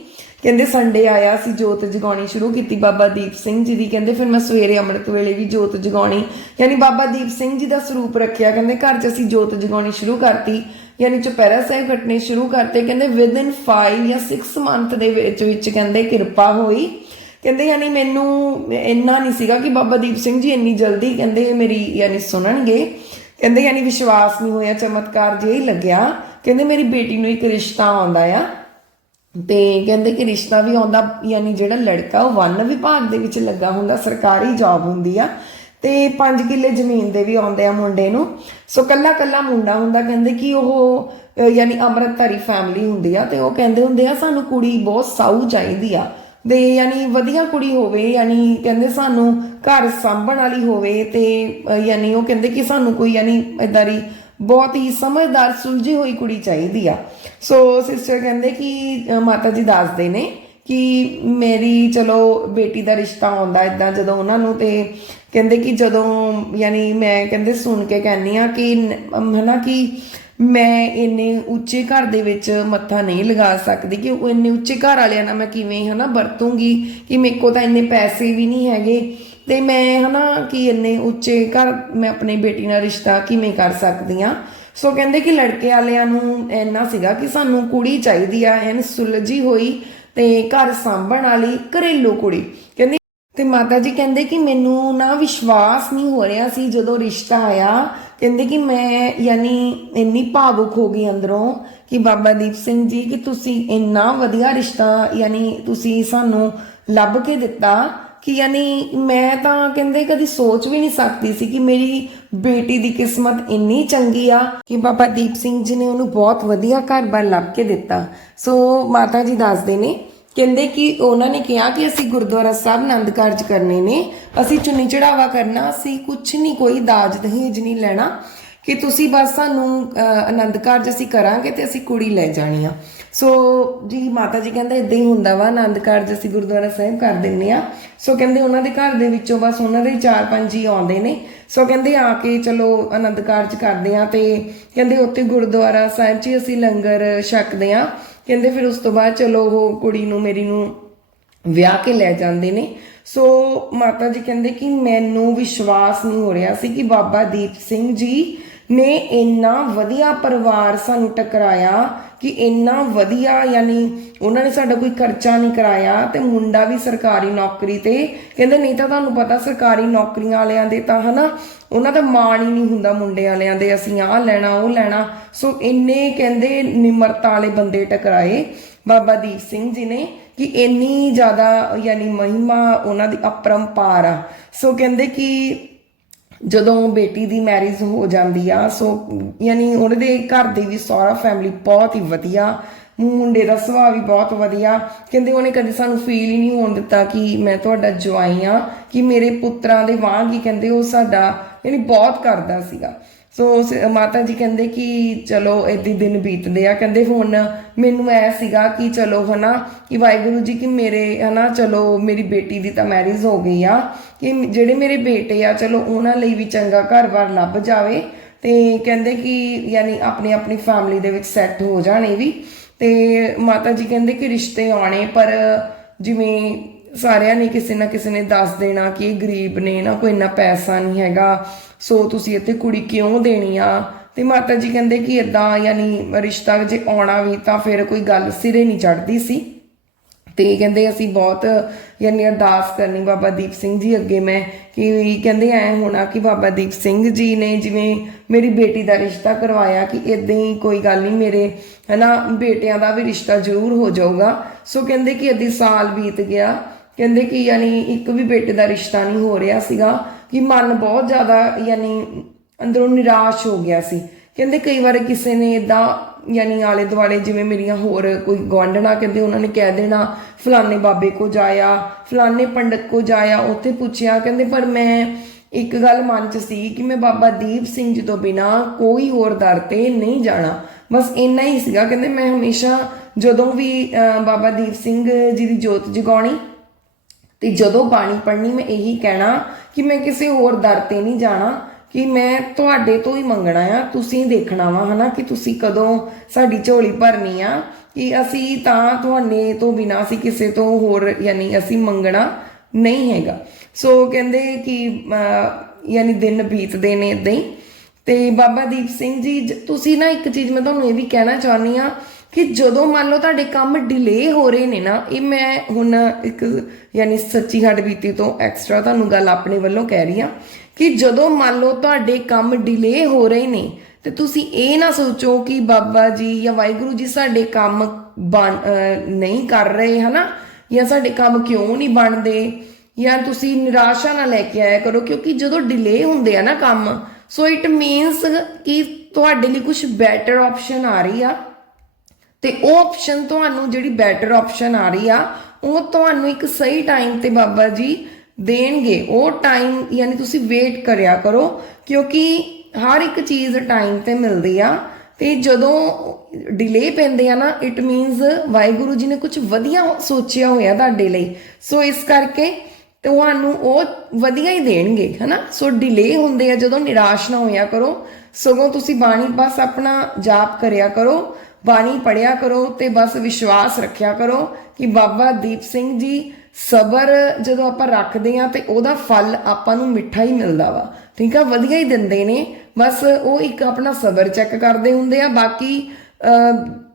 ਕਹਿੰਦੇ ਸੰਡੇ ਆਇਆ ਸੀ ਜੋਤ ਜਗਾਉਣੀ ਸ਼ੁਰੂ ਕੀਤੀ, ਬਾਬਾ ਦੀਪ ਸਿੰਘ ਜੀ ਦੀ। ਕਹਿੰਦੇ ਫਿਰ ਮੈਂ ਸਵੇਰੇ ਅੰਮ੍ਰਿਤ ਵੇਲੇ ਵੀ ਜੋਤ ਜਗਾਉਣੀ, ਯਾਨੀ ਬਾਬਾ ਦੀਪ ਸਿੰਘ ਜੀ ਦਾ ਸਰੂਪ ਰੱਖਿਆ। ਕਹਿੰਦੇ ਘਰ 'ਚ ਅਸੀਂ ਜੋਤ ਜਗਾਉਣੀ ਸ਼ੁਰੂ ਕਰਤੀ। ਯਾਨੀ ਚੁਪਹਿਰਾ ਸਾਹਿਬ ਕੱਟਣੇ ਸ਼ੁਰੂ ਕਰਤੇ, ਕਹਿੰਦੇ ਵਿਦ ਇਨ 5 ਜਾਂ 6 ਮੰਥ ਦੇ ਵਿੱਚ ਵਿੱਚ ਕਹਿੰਦੇ ਕਿਰਪਾ ਹੋਈ। ਕਹਿੰਦੇ ਯਾਨੀ ਮੈਨੂੰ ਇੰਨਾ ਨਹੀਂ ਸੀਗਾ ਕਿ ਬਾਬਾ ਦੀਪ ਸਿੰਘ ਜੀ ਇੰਨੀ ਜਲਦੀ ਕਹਿੰਦੇ ਮੇਰੀ ਯਾਨੀ ਸੁਣਨਗੇ। ਕਹਿੰਦੇ ਯਾਨੀ ਵਿਸ਼ਵਾਸ ਨਹੀਂ ਹੋਇਆ, ਚਮਤਕਾਰ ਜਿਹਾ ਹੀ ਲੱਗਿਆ। ਕਹਿੰਦੇ ਮੇਰੀ ਬੇਟੀ ਨੂੰ ਇੱਕ ਰਿਸ਼ਤਾ ਆਉਂਦਾ ਆ। ਤੇ ਕਹਿੰਦੇ ਕਿ ਰਿਸ਼ਤਾ ਵੀ ਆਉਂਦਾ, ਯਾਨੀ ਜਿਹੜਾ ਲੜਕਾ ਉਹ ਵਨ ਵਿਭਾਗ ਦੇ ਵਿੱਚ ਲੱਗਾ ਹੁੰਦਾ, ਸਰਕਾਰੀ ਜੌਬ ਹੁੰਦੀ ਆ। ਤੇ 5 ਕਿੱਲੇ ਜ਼ਮੀਨ ਦੇ ਵੀ ਆਉਂਦੇ ਆ ਮੁੰਡੇ ਨੂੰ। ਸੋ ਕੱਲਾ ਕੱਲਾ ਮੁੰਡਾ ਹੁੰਦਾ, ਕਹਿੰਦੇ ਕਿ ਉਹ ਯਾਨੀ ਅੰਮ੍ਰਿਤਧਾਰੀ ਫੈਮਿਲੀ ਹੁੰਦੀ ਆ ਤੇ ਉਹ ਕਹਿੰਦੇ ਹੁੰਦੇ ਆ, ਸਾਨੂੰ ਕੁੜੀ ਬਹੁਤ ਸਾਊ ਚਾਹੀਦੀ ਆ। ਦੇ ਯਾਨੀ ਵਧੀਆ ਕੁੜੀ ਹੋਵੇ, ਯਾਨੀ ਕਹਿੰਦੇ ਸਾਨੂੰ ਘਰ ਸੰਭਣ ਵਾਲੀ ਹੋਵੇ ਤੇ ਯਾਨੀ ਉਹ ਕਹਿੰਦੇ ਕਿ ਸਾਨੂੰ ਕੋਈ ਯਾਨੀ ਇਦਾਂ ਦੀ ਬਹੁਤ ਹੀ ਸਮਝਦਾਰ, ਸੁਲਝੀ ਹੋਈ ਕੁੜੀ ਚਾਹੀਦੀ ਆ। ਸੋ ਸਿਸਟਰ ਕਹਿੰਦੇ ਕਿ ਮਾਤਾ ਜੀ ਦੱਸਦੇ ਨੇ ਕਿ ਮੇਰੀ ਚਲੋ ਬੇਟੀ ਦਾ ਰਿਸ਼ਤਾ ਆਉਂਦਾ ਇਦਾਂ ਜਦੋਂ ਉਹਨਾਂ ਨੂੰ ਤੇ ਕਹਿੰਦੇ ਕਿ ਜਦੋਂ ਯਾਨੀ ਮੈਂ ਕਹਿੰਦੇ ਸੁਣ ਕੇ ਕਹਿੰਨੀ ਆ ਕਿ ਨ- ਅਮ, ਹਨਾ ਕਿ ਮੈਂ ਇੰਨੇ ਉੱਚੇ ਘਰ ਦੇ ਵਿੱਚ ਮੱਥਾ ਨਹੀਂ ਲਗਾ ਸਕਦੀ ਕਿ ਉਹ ਇੰਨੇ ਉੱਚੇ ਘਰ ਵਾਲਿਆਂ ਨਾਲ ਮੈਂ ਕਿਵੇਂ ਹਨਾ ਵਰਤੂੰਗੀ ਕਿ ਮੇਰੇ ਕੋਲ ਤਾਂ ਇੰਨੇ ਪੈਸੇ ਵੀ ਨਹੀਂ ਹੈਗੇ ਤੇ ਮੈਂ ਹਨਾ ਕਿ ਇੰਨੇ ਉੱਚੇ ਘਰ ਮੈਂ ਆਪਣੀ ਬੇਟੀ ਨਾਲ ਰਿਸ਼ਤਾ ਕਿਵੇਂ ਕਰ ਸਕਦੀ ਆ ਸੋ ਕਹਿੰਦੇ ਕਿ ਲੜਕੇ ਵਾਲਿਆਂ ਨੂੰ ਇੰਨਾ ਸੀਗਾ ਕਿ ਸਾਨੂੰ ਕੁੜੀ ਚਾਹੀਦੀ ਆ ਐਨ ਸੁਲਝੀ ਹੋਈ ਤੇ ਘਰ ਸਾਂਭਣ ਵਾਲੀ ਘਰੇਲੂ ਕੁੜੀ। ਕਹਿੰਦੇ ਤੇ ਮਾਤਾ ਜੀ ਕਹਿੰਦੇ ਕਿ ਮੈਨੂੰ ਨਾ ਵਿਸ਼ਵਾਸ ਨਹੀਂ ਹੋ ਰਿਹਾ ਸੀ ਜਦੋਂ ਰਿਸ਼ਤਾ ਆਇਆ। ਕਹਿੰਦੇ ਕਿ ਮੈਂ ਯਾਨੀ ਇੰਨੀ ਭਾਵੁਕ ਹੋ ਗਈ ਅੰਦਰੋਂ ਕਿ ਬਾਬਾ ਦੀਪ ਸਿੰਘ ਜੀ ਕਿ ਤੁਸੀਂ ਇੰਨਾ ਵਧੀਆ ਰਿਸ਼ਤਾ ਯਾਨੀ ਤੁਸੀਂ ਸਾਨੂੰ ਲੱਭ ਕੇ ਦਿੱਤਾ। ਕਿ ਯਾਨੀ ਮੈਂ ਤਾਂ ਕਹਿੰਦੇ ਕਦੀ ਸੋਚ ਵੀ ਨਹੀਂ ਸਕਦੀ ਸੀ ਕਿ ਮੇਰੀ ਬੇਟੀ ਦੀ ਕਿਸਮਤ ਇੰਨੀ ਚੰਗੀ ਆ ਕਿ ਬਾਬਾ ਦੀਪ ਸਿੰਘ ਜੀ ਨੇ ਉਹਨੂੰ ਬਹੁਤ ਵਧੀਆ ਘਰ-ਬਾਰ ਲੱਭ ਕੇ ਦਿੱਤਾ। ਸੋ ਮਾਤਾ ਜੀ ਦੱਸਦੇ ਨੇ, ਕਹਿੰਦੇ ਕਿ ਉਹਨਾਂ ਨੇ ਕਿਹਾ ਕਿ ਅਸੀਂ ਗੁਰਦੁਆਰਾ ਸਾਹਿਬ ਆਨੰਦ ਕਾਰਜ ਕਰਨੇ ਨੇ, ਅਸੀਂ ਚੁੰਨੀ ਚੜਾਵਾ ਕਰਨਾ, ਅਸੀਂ ਕੁਝ ਨਹੀਂ, ਕੋਈ ਦਾਜ ਦਹੇਜ ਨਹੀਂ ਲੈਣਾ। ਕਿ ਤੁਸੀਂ ਬਸ ਸਾਨੂੰ ਆਨੰਦ ਕਾਰਜ ਅਸੀਂ ਕਰਾਂਗੇ ਤੇ ਅਸੀਂ ਕੁੜੀ ਲੈ ਜਾਣੀ ਆ। ਸੋ ਜੀ, ਮਾਤਾ ਜੀ ਕਹਿੰਦੇ ਇਦਾਂ ਹੀ ਹੁੰਦਾ ਵਾ, ਆਨੰਦ ਕਾਰਜ ਅਸੀਂ ਗੁਰਦੁਆਰਾ ਸਾਹਿਬ ਕਰ ਦਿੰਨੇ ਆ। ਸੋ ਕਹਿੰਦੇ ਉਹਨਾਂ ਦੇ ਘਰ ਦੇ ਵਿੱਚੋਂ ਬਸ ਉਹਨਾਂ ਦੇ ਹੀ ਚਾਰ ਪੰਜ ਹੀ ਆਉਂਦੇ ਨੇ। ਸੋ ਕਹਿੰਦੇ ਆ ਕੇ ਚਲੋ ਆਨੰਦ ਕਾਰਜ ਕਰਦੇ ਆ ਤੇ ਕਹਿੰਦੇ ਉੱਥੇ ਗੁਰਦੁਆਰਾ ਸਾਹਿਬ 'ਚ ਹੀ ਅਸੀਂ ਲੰਗਰ ਛਕਦੇ ਆ। ਕਹਿੰਦੇ ਫਿਰ ਉਸ ਤੋਂ ਬਾਅਦ ਚਲੋ ਉਹ ਕੁੜੀ ਨੂੰ, ਮੇਰੀ ਨੂੰ ਵਿਆਹ ਕੇ ਲੈ ਜਾਂਦੇ ਨੇ। ਸੋ ਮਾਤਾ ਜੀ ਕਹਿੰਦੇ ਕਿ ਮੈਨੂੰ ਵਿਸ਼ਵਾਸ ਨਹੀਂ ਹੋ ਰਿਹਾ ਸੀ ਕਿ ਬਾਬਾ ਦੀਪ ਸਿੰਘ ਜੀ ਨੇ ਇੰਨਾ ਵਧੀਆ ਪਰਿਵਾਰ ਸਾਨੂੰ ਟਕਰਾਇਆ ਕਿ ਇੰਨਾ ਵਧੀਆ ਯਾਨੀ ਉਹਨਾਂ ਨੇ ਸਾਡਾ ਕੋਈ ਖਰਚਾ ਨਹੀਂ ਕਰਾਇਆ ਤੇ ਮੁੰਡਾ ਵੀ ਸਰਕਾਰੀ ਨੌਕਰੀ ਤੇ। ਕਹਿੰਦੇ ਨਹੀਂ ਤਾਂ ਤੁਹਾਨੂੰ ਪਤਾ ਸਰਕਾਰੀ ਨੌਕਰੀਆਂ ਵਾਲਿਆਂ ਦੇ ਤਾਂ ਹਨਾ ਉਹਨਾਂ ਦਾ ਮਾਣ ਹੀ ਨਹੀਂ ਹੁੰਦਾ ਮੁੰਡੇ ਵਾਲਿਆਂ ਦੇ, ਅਸੀਂ ਆਹ ਲੈਣਾ, ਉਹ ਲੈਣਾ। ਸੋ ਇੰਨੇ ਕਹਿੰਦੇ ਨਿਮਰਤਾ ਵਾਲੇ ਬੰਦੇ ਟਕਰਾਏ। ਬਾਬਾ ਦੀਪ ਸਿੰਘ ਜੀ ਨੇ ਕਿ ਇੰਨੀ ਜ਼ਿਆਦਾ ਯਾਨੀ ਮਹਿਮਾ ਉਹਨਾਂ ਦੀ ਅਪਰੰਪਾਰ ਆ। ਸੋ ਕਹਿੰਦੇ ਕਿ ਜਦੋਂ ਬੇਟੀ ਦੀ ਮੈਰਿਜ ਹੋ ਜਾਂਦੀ ਆ, ਸੋ ਯਾਨੀ ਉਹਦੇ ਦੇ ਘਰ ਦੇ ਵੀ ਸਾਰਾ ਫੈਮਿਲੀ ਬਹੁਤ ਹੀ ਵਧੀਆ, ਮੁੰਡੇ ਦਾ ਸੁਭਾਅ ਵੀ ਬਹੁਤ ਵਧੀਆ। ਕਹਿੰਦੇ ਉਹਨੇ ਕਦੇ ਸਾਨੂੰ ਫੀਲ ਹੀ ਨਹੀਂ ਹੋਣ ਦਿੱਤਾ ਕਿ ਮੈਂ ਤੁਹਾਡਾ ਜਵਾਈ ਆ, ਕਿ ਮੇਰੇ ਪੁੱਤਰਾਂ ਦੇ ਵਾਂਗ ਹੀ ਕਹਿੰਦੇ ਉਹ ਸਾਡਾ, ਯਾਨੀ ਬਹੁਤ ਕਰਦਾ ਸੀਗਾ। ਸੋ ਸ- ਮਾਤਾ ਜੀ ਕਹਿੰਦੇ ਕਿ ਚਲੋ ਏਦੀ ਦਿਨ ਬੀਤਦੇ ਆ। ਕਹਿੰਦੇ ਹੁਣ ਮੈਨੂੰ ਐ ਸੀਗਾ ਕਿ ਚਲੋ ਹਨਾ, ਕਿ ਵਾਹਿਗੁਰੂ ਜੀ ਕਿ ਮੇਰੇ ਹਨਾ, ਚਲੋ ਮੇਰੀ ਬੇਟੀ ਦੀ ਤਾਂ ਮੈਰਿਜ ਹੋ ਗਈ ਆ। ਕਿ ਜਿਹੜੇ ਮੇਰੇ ਬੇਟੇ ਆ, ਚਲੋ ਉਹਨਾਂ ਲਈ ਵੀ ਚੰਗਾ ਘਰ-ਬਾਰ ਲੱਭ ਜਾਵੇ ਤੇ ਕਹਿੰਦੇ ਕਿ ਯਾਨੀ ਆਪਣੀ ਆਪਣੀ ਫੈਮਿਲੀ ਦੇ ਵਿੱਚ ਸੈੱਟ ਹੋ ਜਾਣੇ ਵੀ। ਤੇ ਮਾਤਾ ਜੀ ਕਹਿੰਦੇ ਕਿ ਰਿਸ਼ਤੇ ਆਉਣੇ, ਪਰ ਜਿਵੇਂ ਸਾਰਿਆਂ ਨੇ ਕਿਸੇ ਨਾ ਕਿਸੇ ਨੇ ਦੱਸ ਦੇਣਾ ਕਿ ਇਹ ਗਰੀਬ ਨੇ ਨਾ, ਕੋਈ ਇੰਨਾ ਪੈਸਾ ਨਹੀਂ ਹੈਗਾ, ਸੋ ਤੁਸੀਂ ਇੱਥੇ ਕੁੜੀ ਕਿਉਂ ਦੇਣੀ ਆ? ਤੇ ਮਾਤਾ ਜੀ ਕਹਿੰਦੇ ਕਿ ਇਦਾਂ ਯਾਨੀ ਰਿਸ਼ਤਾ ਜੇ ਆਉਣਾ ਵੀ ਤਾਂ ਫਿਰ ਕੋਈ ਗੱਲ ਸਿਰੇ ਨਹੀਂ ਚੜਦੀ ਸੀ। ਤੇ ਕਹਿੰਦੇ ਅਸੀਂ ਬਹੁਤ ਯਾਨੀ ਅਰਦਾਸ ਕਰਨੀ ਬਾਬਾ ਦੀਪ ਸਿੰਘ ਜੀ ਅੱਗੇ ਮੈਂ, ਕਿ ਕਹਿੰਦੇ ਐ ਹੋਣਾ ਕਿ ਬਾਬਾ ਦੀਪ ਸਿੰਘ ਜੀ ਨੇ ਜਿਵੇਂ ਮੇਰੀ ਬੇਟੀ ਦਾ ਰਿਸ਼ਤਾ ਕਰਵਾਇਆ ਕਿ ਇਦਾਂ ਹੀ ਕੋਈ ਗੱਲ ਨਹੀਂ, ਮੇਰੇ ਹਨਾ ਬੇਟਿਆਂ ਦਾ ਵੀ ਰਿਸ਼ਤਾ ਜ਼ਰੂਰ ਹੋ ਜਾਊਗਾ। ਸੋ ਕਹਿੰਦੇ ਕਿ ਅੱਧੀ ਸਾਲ ਬੀਤ ਗਿਆ ਕਹਿੰਦੇ ਕਿ ਯਾਨੀ ਇੱਕ ਵੀ ਬੇਟੇ ਦਾ ਰਿਸ਼ਤਾ ਨਹੀਂ ਹੋ ਰਿਹਾ ਸੀਗਾ, ਕਿ ਮਨ ਬਹੁਤ ਜ਼ਿਆਦਾ ਯਾਨੀ ਅੰਦਰੋਂ ਨਿਰਾਸ਼ ਹੋ ਗਿਆ ਸੀ। ਕਹਿੰਦੇ ਕਈ ਵਾਰ ਕਿਸੇ ਨੇ ਇਦਾਂ ਯਾਨੀ ਆਲੇ ਦੁਆਲੇ ਜਿਵੇਂ ਮੇਰੀਆਂ ਹੋਰ ਕੋਈ ਗਵਾਂਢਣਾ ਕਹਿੰਦੇ ਉਹਨਾਂ ਨੇ ਕਹਿ ਦੇਣਾ, ਫਲਾਣੇ ਬਾਬੇ ਕੋ ਜਾਇਆ, ਫਲਾਣੇ ਪੰਡਤ ਕੋ ਜਾਇਆ। ਉੱਥੇ ਪੁੱਛਿਆ, ਕਹਿੰਦੇ, ਪਰ ਮੈਂ ਇੱਕ ਗੱਲ ਮਨ 'ਚ ਸੀ ਕਿ ਮੈਂ ਬਾਬਾ ਦੀਪ ਸਿੰਘ ਜੀ ਤੋਂ ਬਿਨਾ ਕੋਈ ਹੋਰ ਦਰ ਤੇ ਨਹੀਂ ਜਾਣਾ। ਬਸ ਇੰਨਾ ਹੀ ਸੀਗਾ। ਕਹਿੰਦੇ, ਮੈਂ ਹਮੇਸ਼ਾ ਜਦੋਂ ਵੀ ਬਾਬਾ ਦੀਪ ਸਿੰਘ ਜੀ ਦੀ ਜੋਤ ਜਗਾਉਣੀ ਤੇ ਜਦੋਂ ਬਾਣੀ ਪੜ੍ਹਨੀ, ਮੈਂ ਇਹੀ ਕਹਿਣਾ ਕਿ ਮੈਂ ਕਿਸੇ ਹੋਰ ਦਰ ਤੇ ਨਹੀਂ ਜਾਣਾ, ਕਿ ਮੈਂ ਤੁਹਾਡੇ ਤੋਂ ਹੀ ਮੰਗਣਾ ਆ, ਤੁਸੀਂ ਦੇਖਣਾ ਵਾ, ਹਨਾ, ਕਿ ਤੁਸੀਂ ਕਦੋਂ ਸਾਡੀ ਝੋਲੀ ਭਰਨੀ ਆ, ਕਿ ਅਸੀਂ ਤਾਂ ਤੁਹਾਡੇ ਤੋਂ ਬਿਨਾ ਅਸੀਂ ਕਿਸੇ ਤੋਂ ਹੋਰ, ਯਾਨੀ ਅਸੀਂ ਮੰਗਣਾ ਨਹੀਂ ਹੈਗਾ। ਸੋ ਕਹਿੰਦੇ ਕਿ ਯਾਨੀ ਦਿਨ ਬੀਤਦੇ ਨੇ ਇਦਾਂ ਹੀ। ਤੇ ਬਾਬਾ ਦੀਪ ਸਿੰਘ ਜੀ, ਜ- ਤੁਸੀਂ ਨਾ ਇੱਕ ਚੀਜ਼ ਮੈਂ ਤੁਹਾਨੂੰ ਇਹ ਵੀ ਕਹਿਣਾ ਚਾਹੁੰਦੀ ਆ ਕਿ ਜਦੋਂ ਮੰਨ ਲਓ ਤੁਹਾਡੇ ਕੰਮ ਡਿਲੇ ਹੋ ਰਹੇ ਨੇ ਨਾ, ਇਹ ਮੈਂ ਹੁਣ ਇੱਕ ਯਾਨੀ ਸੱਚੀ ਹੱਡ ਬੀਤੀ ਤੋਂ ਐਕਸਟਰਾ ਤੁਹਾਨੂੰ ਗੱਲ ਆਪਣੇ ਵੱਲੋਂ ਕਹਿ ਰਹੀ ਆ ਕਿ ਜਦੋਂ ਮੰਨ ਲਓ ਤੁਹਾਡੇ ਕੰਮ ਡਿਲੇ ਹੋ ਰਹੇ ਨੇ, ਤੇ ਤੁਸੀਂ ਇਹ ਨਾ ਸੋਚੋ ਕਿ ਬਾਬਾ ਜੀ ਜਾਂ ਵਾਹਿਗੁਰੂ ਜੀ ਸਾਡੇ ਕੰਮ ਬਣ- ਨਹੀਂ ਕਰ ਰਹੇ, ਹਨਾ? ਜਾਂ ਸਾਡੇ ਕੰਮ ਕਿਉਂ ਨਹੀਂ ਬਣਦੇ? ਜਾਂ ਤੁਸੀਂ ਨਿਰਾਸ਼ਾ ਨਾ ਲੈ ਕੇ ਆਇਆ ਕਰੋ, ਕਿਉਂਕਿ ਜਦੋਂ ਡਿਲੇ ਹੁੰਦੇ ਆ ਨਾ ਕੰਮ ਸੋ ਇਟ ਮੀਨਸ ਕਿ ਤੁਹਾਡੇ ਲਈ ਕੁਝ ਬੈਟਰ ਆਪਸ਼ਨ ਆ ਰਹੀ ਆ। ਤੇ ਉਹ ਆਪਸ਼ਨ ਤੁਹਾਨੂੰ ਜਿਹੜੀ ਬੈਟਰ ਆਪਸ਼ਨ ਆ ਰਹੀ ਆ, ਉਹ ਤੁਹਾਨੂੰ ਇੱਕ ਸਹੀ ਟਾਈਮ ਤੇ ਬਾਬਾ ਜੀ ਦੇਣਗੇ। ਉਹ ਟਾਈਮ ਯਾਨੀ ਤੁਸੀਂ ਵੇਟ ਕਰਿਆ ਕਰੋ, ਕਿਉਂਕਿ ਹਰ ਇੱਕ ਚੀਜ਼ ਟਾਈਮ ਤੇ ਮਿਲਦੀ ਆ। ਤੇ ਜਦੋਂ ਡਿਲੇ ਪੈਂਦੇ ਆ ਨਾ ਇਟ ਮੀਨਸ ਵਾਹਿਗੁਰੂ ਜੀ ਨੇ ਕੁਝ ਵਧੀਆ ਸੋਚਿਆ ਹੋਇਆ ਤੁਹਾਡੇ ਲਈ। ਸੋ ਇਸ ਕਰਕੇ ਤੁਹਾਨੂੰ ਉਹ ਵਧੀਆ ਹੀ ਦੇਣਗੇ, ਹਨਾ? ਸੋ ਡਿਲੇ ਹੁੰਦੇ ਆ ਜਦੋਂ ਨਿਰਾਸ਼ ਨਾ ਹੋਇਆ ਕਰੋ। ਸਗੋਂ ਤੁਸੀਂ ਬਾਣੀ ਬਸ ਆਪਣਾ ਜਾਪ ਕਰਿਆ ਕਰੋ। ਬਾਣੀ ਪੜਿਆ ਕਰੋ ਤੇ ਬਸ ਵਿਸ਼ਵਾਸ ਰੱਖਿਆ ਕਰੋ ਕਿ ਬਾਬਾ ਦੀਪ ਸਿੰਘ ਜੀ ਸਬਰ ਜਦੋਂ ਆਪਾਂ ਰੱਖਦੇ ਆ ਤੇ ਉਹਦਾ ਫਲ ਆਪਾਂ ਨੂੰ ਮਿੱਠਾ ਹੀ ਮਿਲਦਾ ਵਾ। ਠੀਕ ਆ? ਵਧੀਆ ਹੀ ਦਿੰਦੇ ਨੇ। ਬਸ ਉਹ ਇੱਕ ਆਪਣਾ ਸਬਰ ਚੈੱਕ ਕਰਦੇ ਹੁੰਦੇ ਆ। ਬਾਕੀ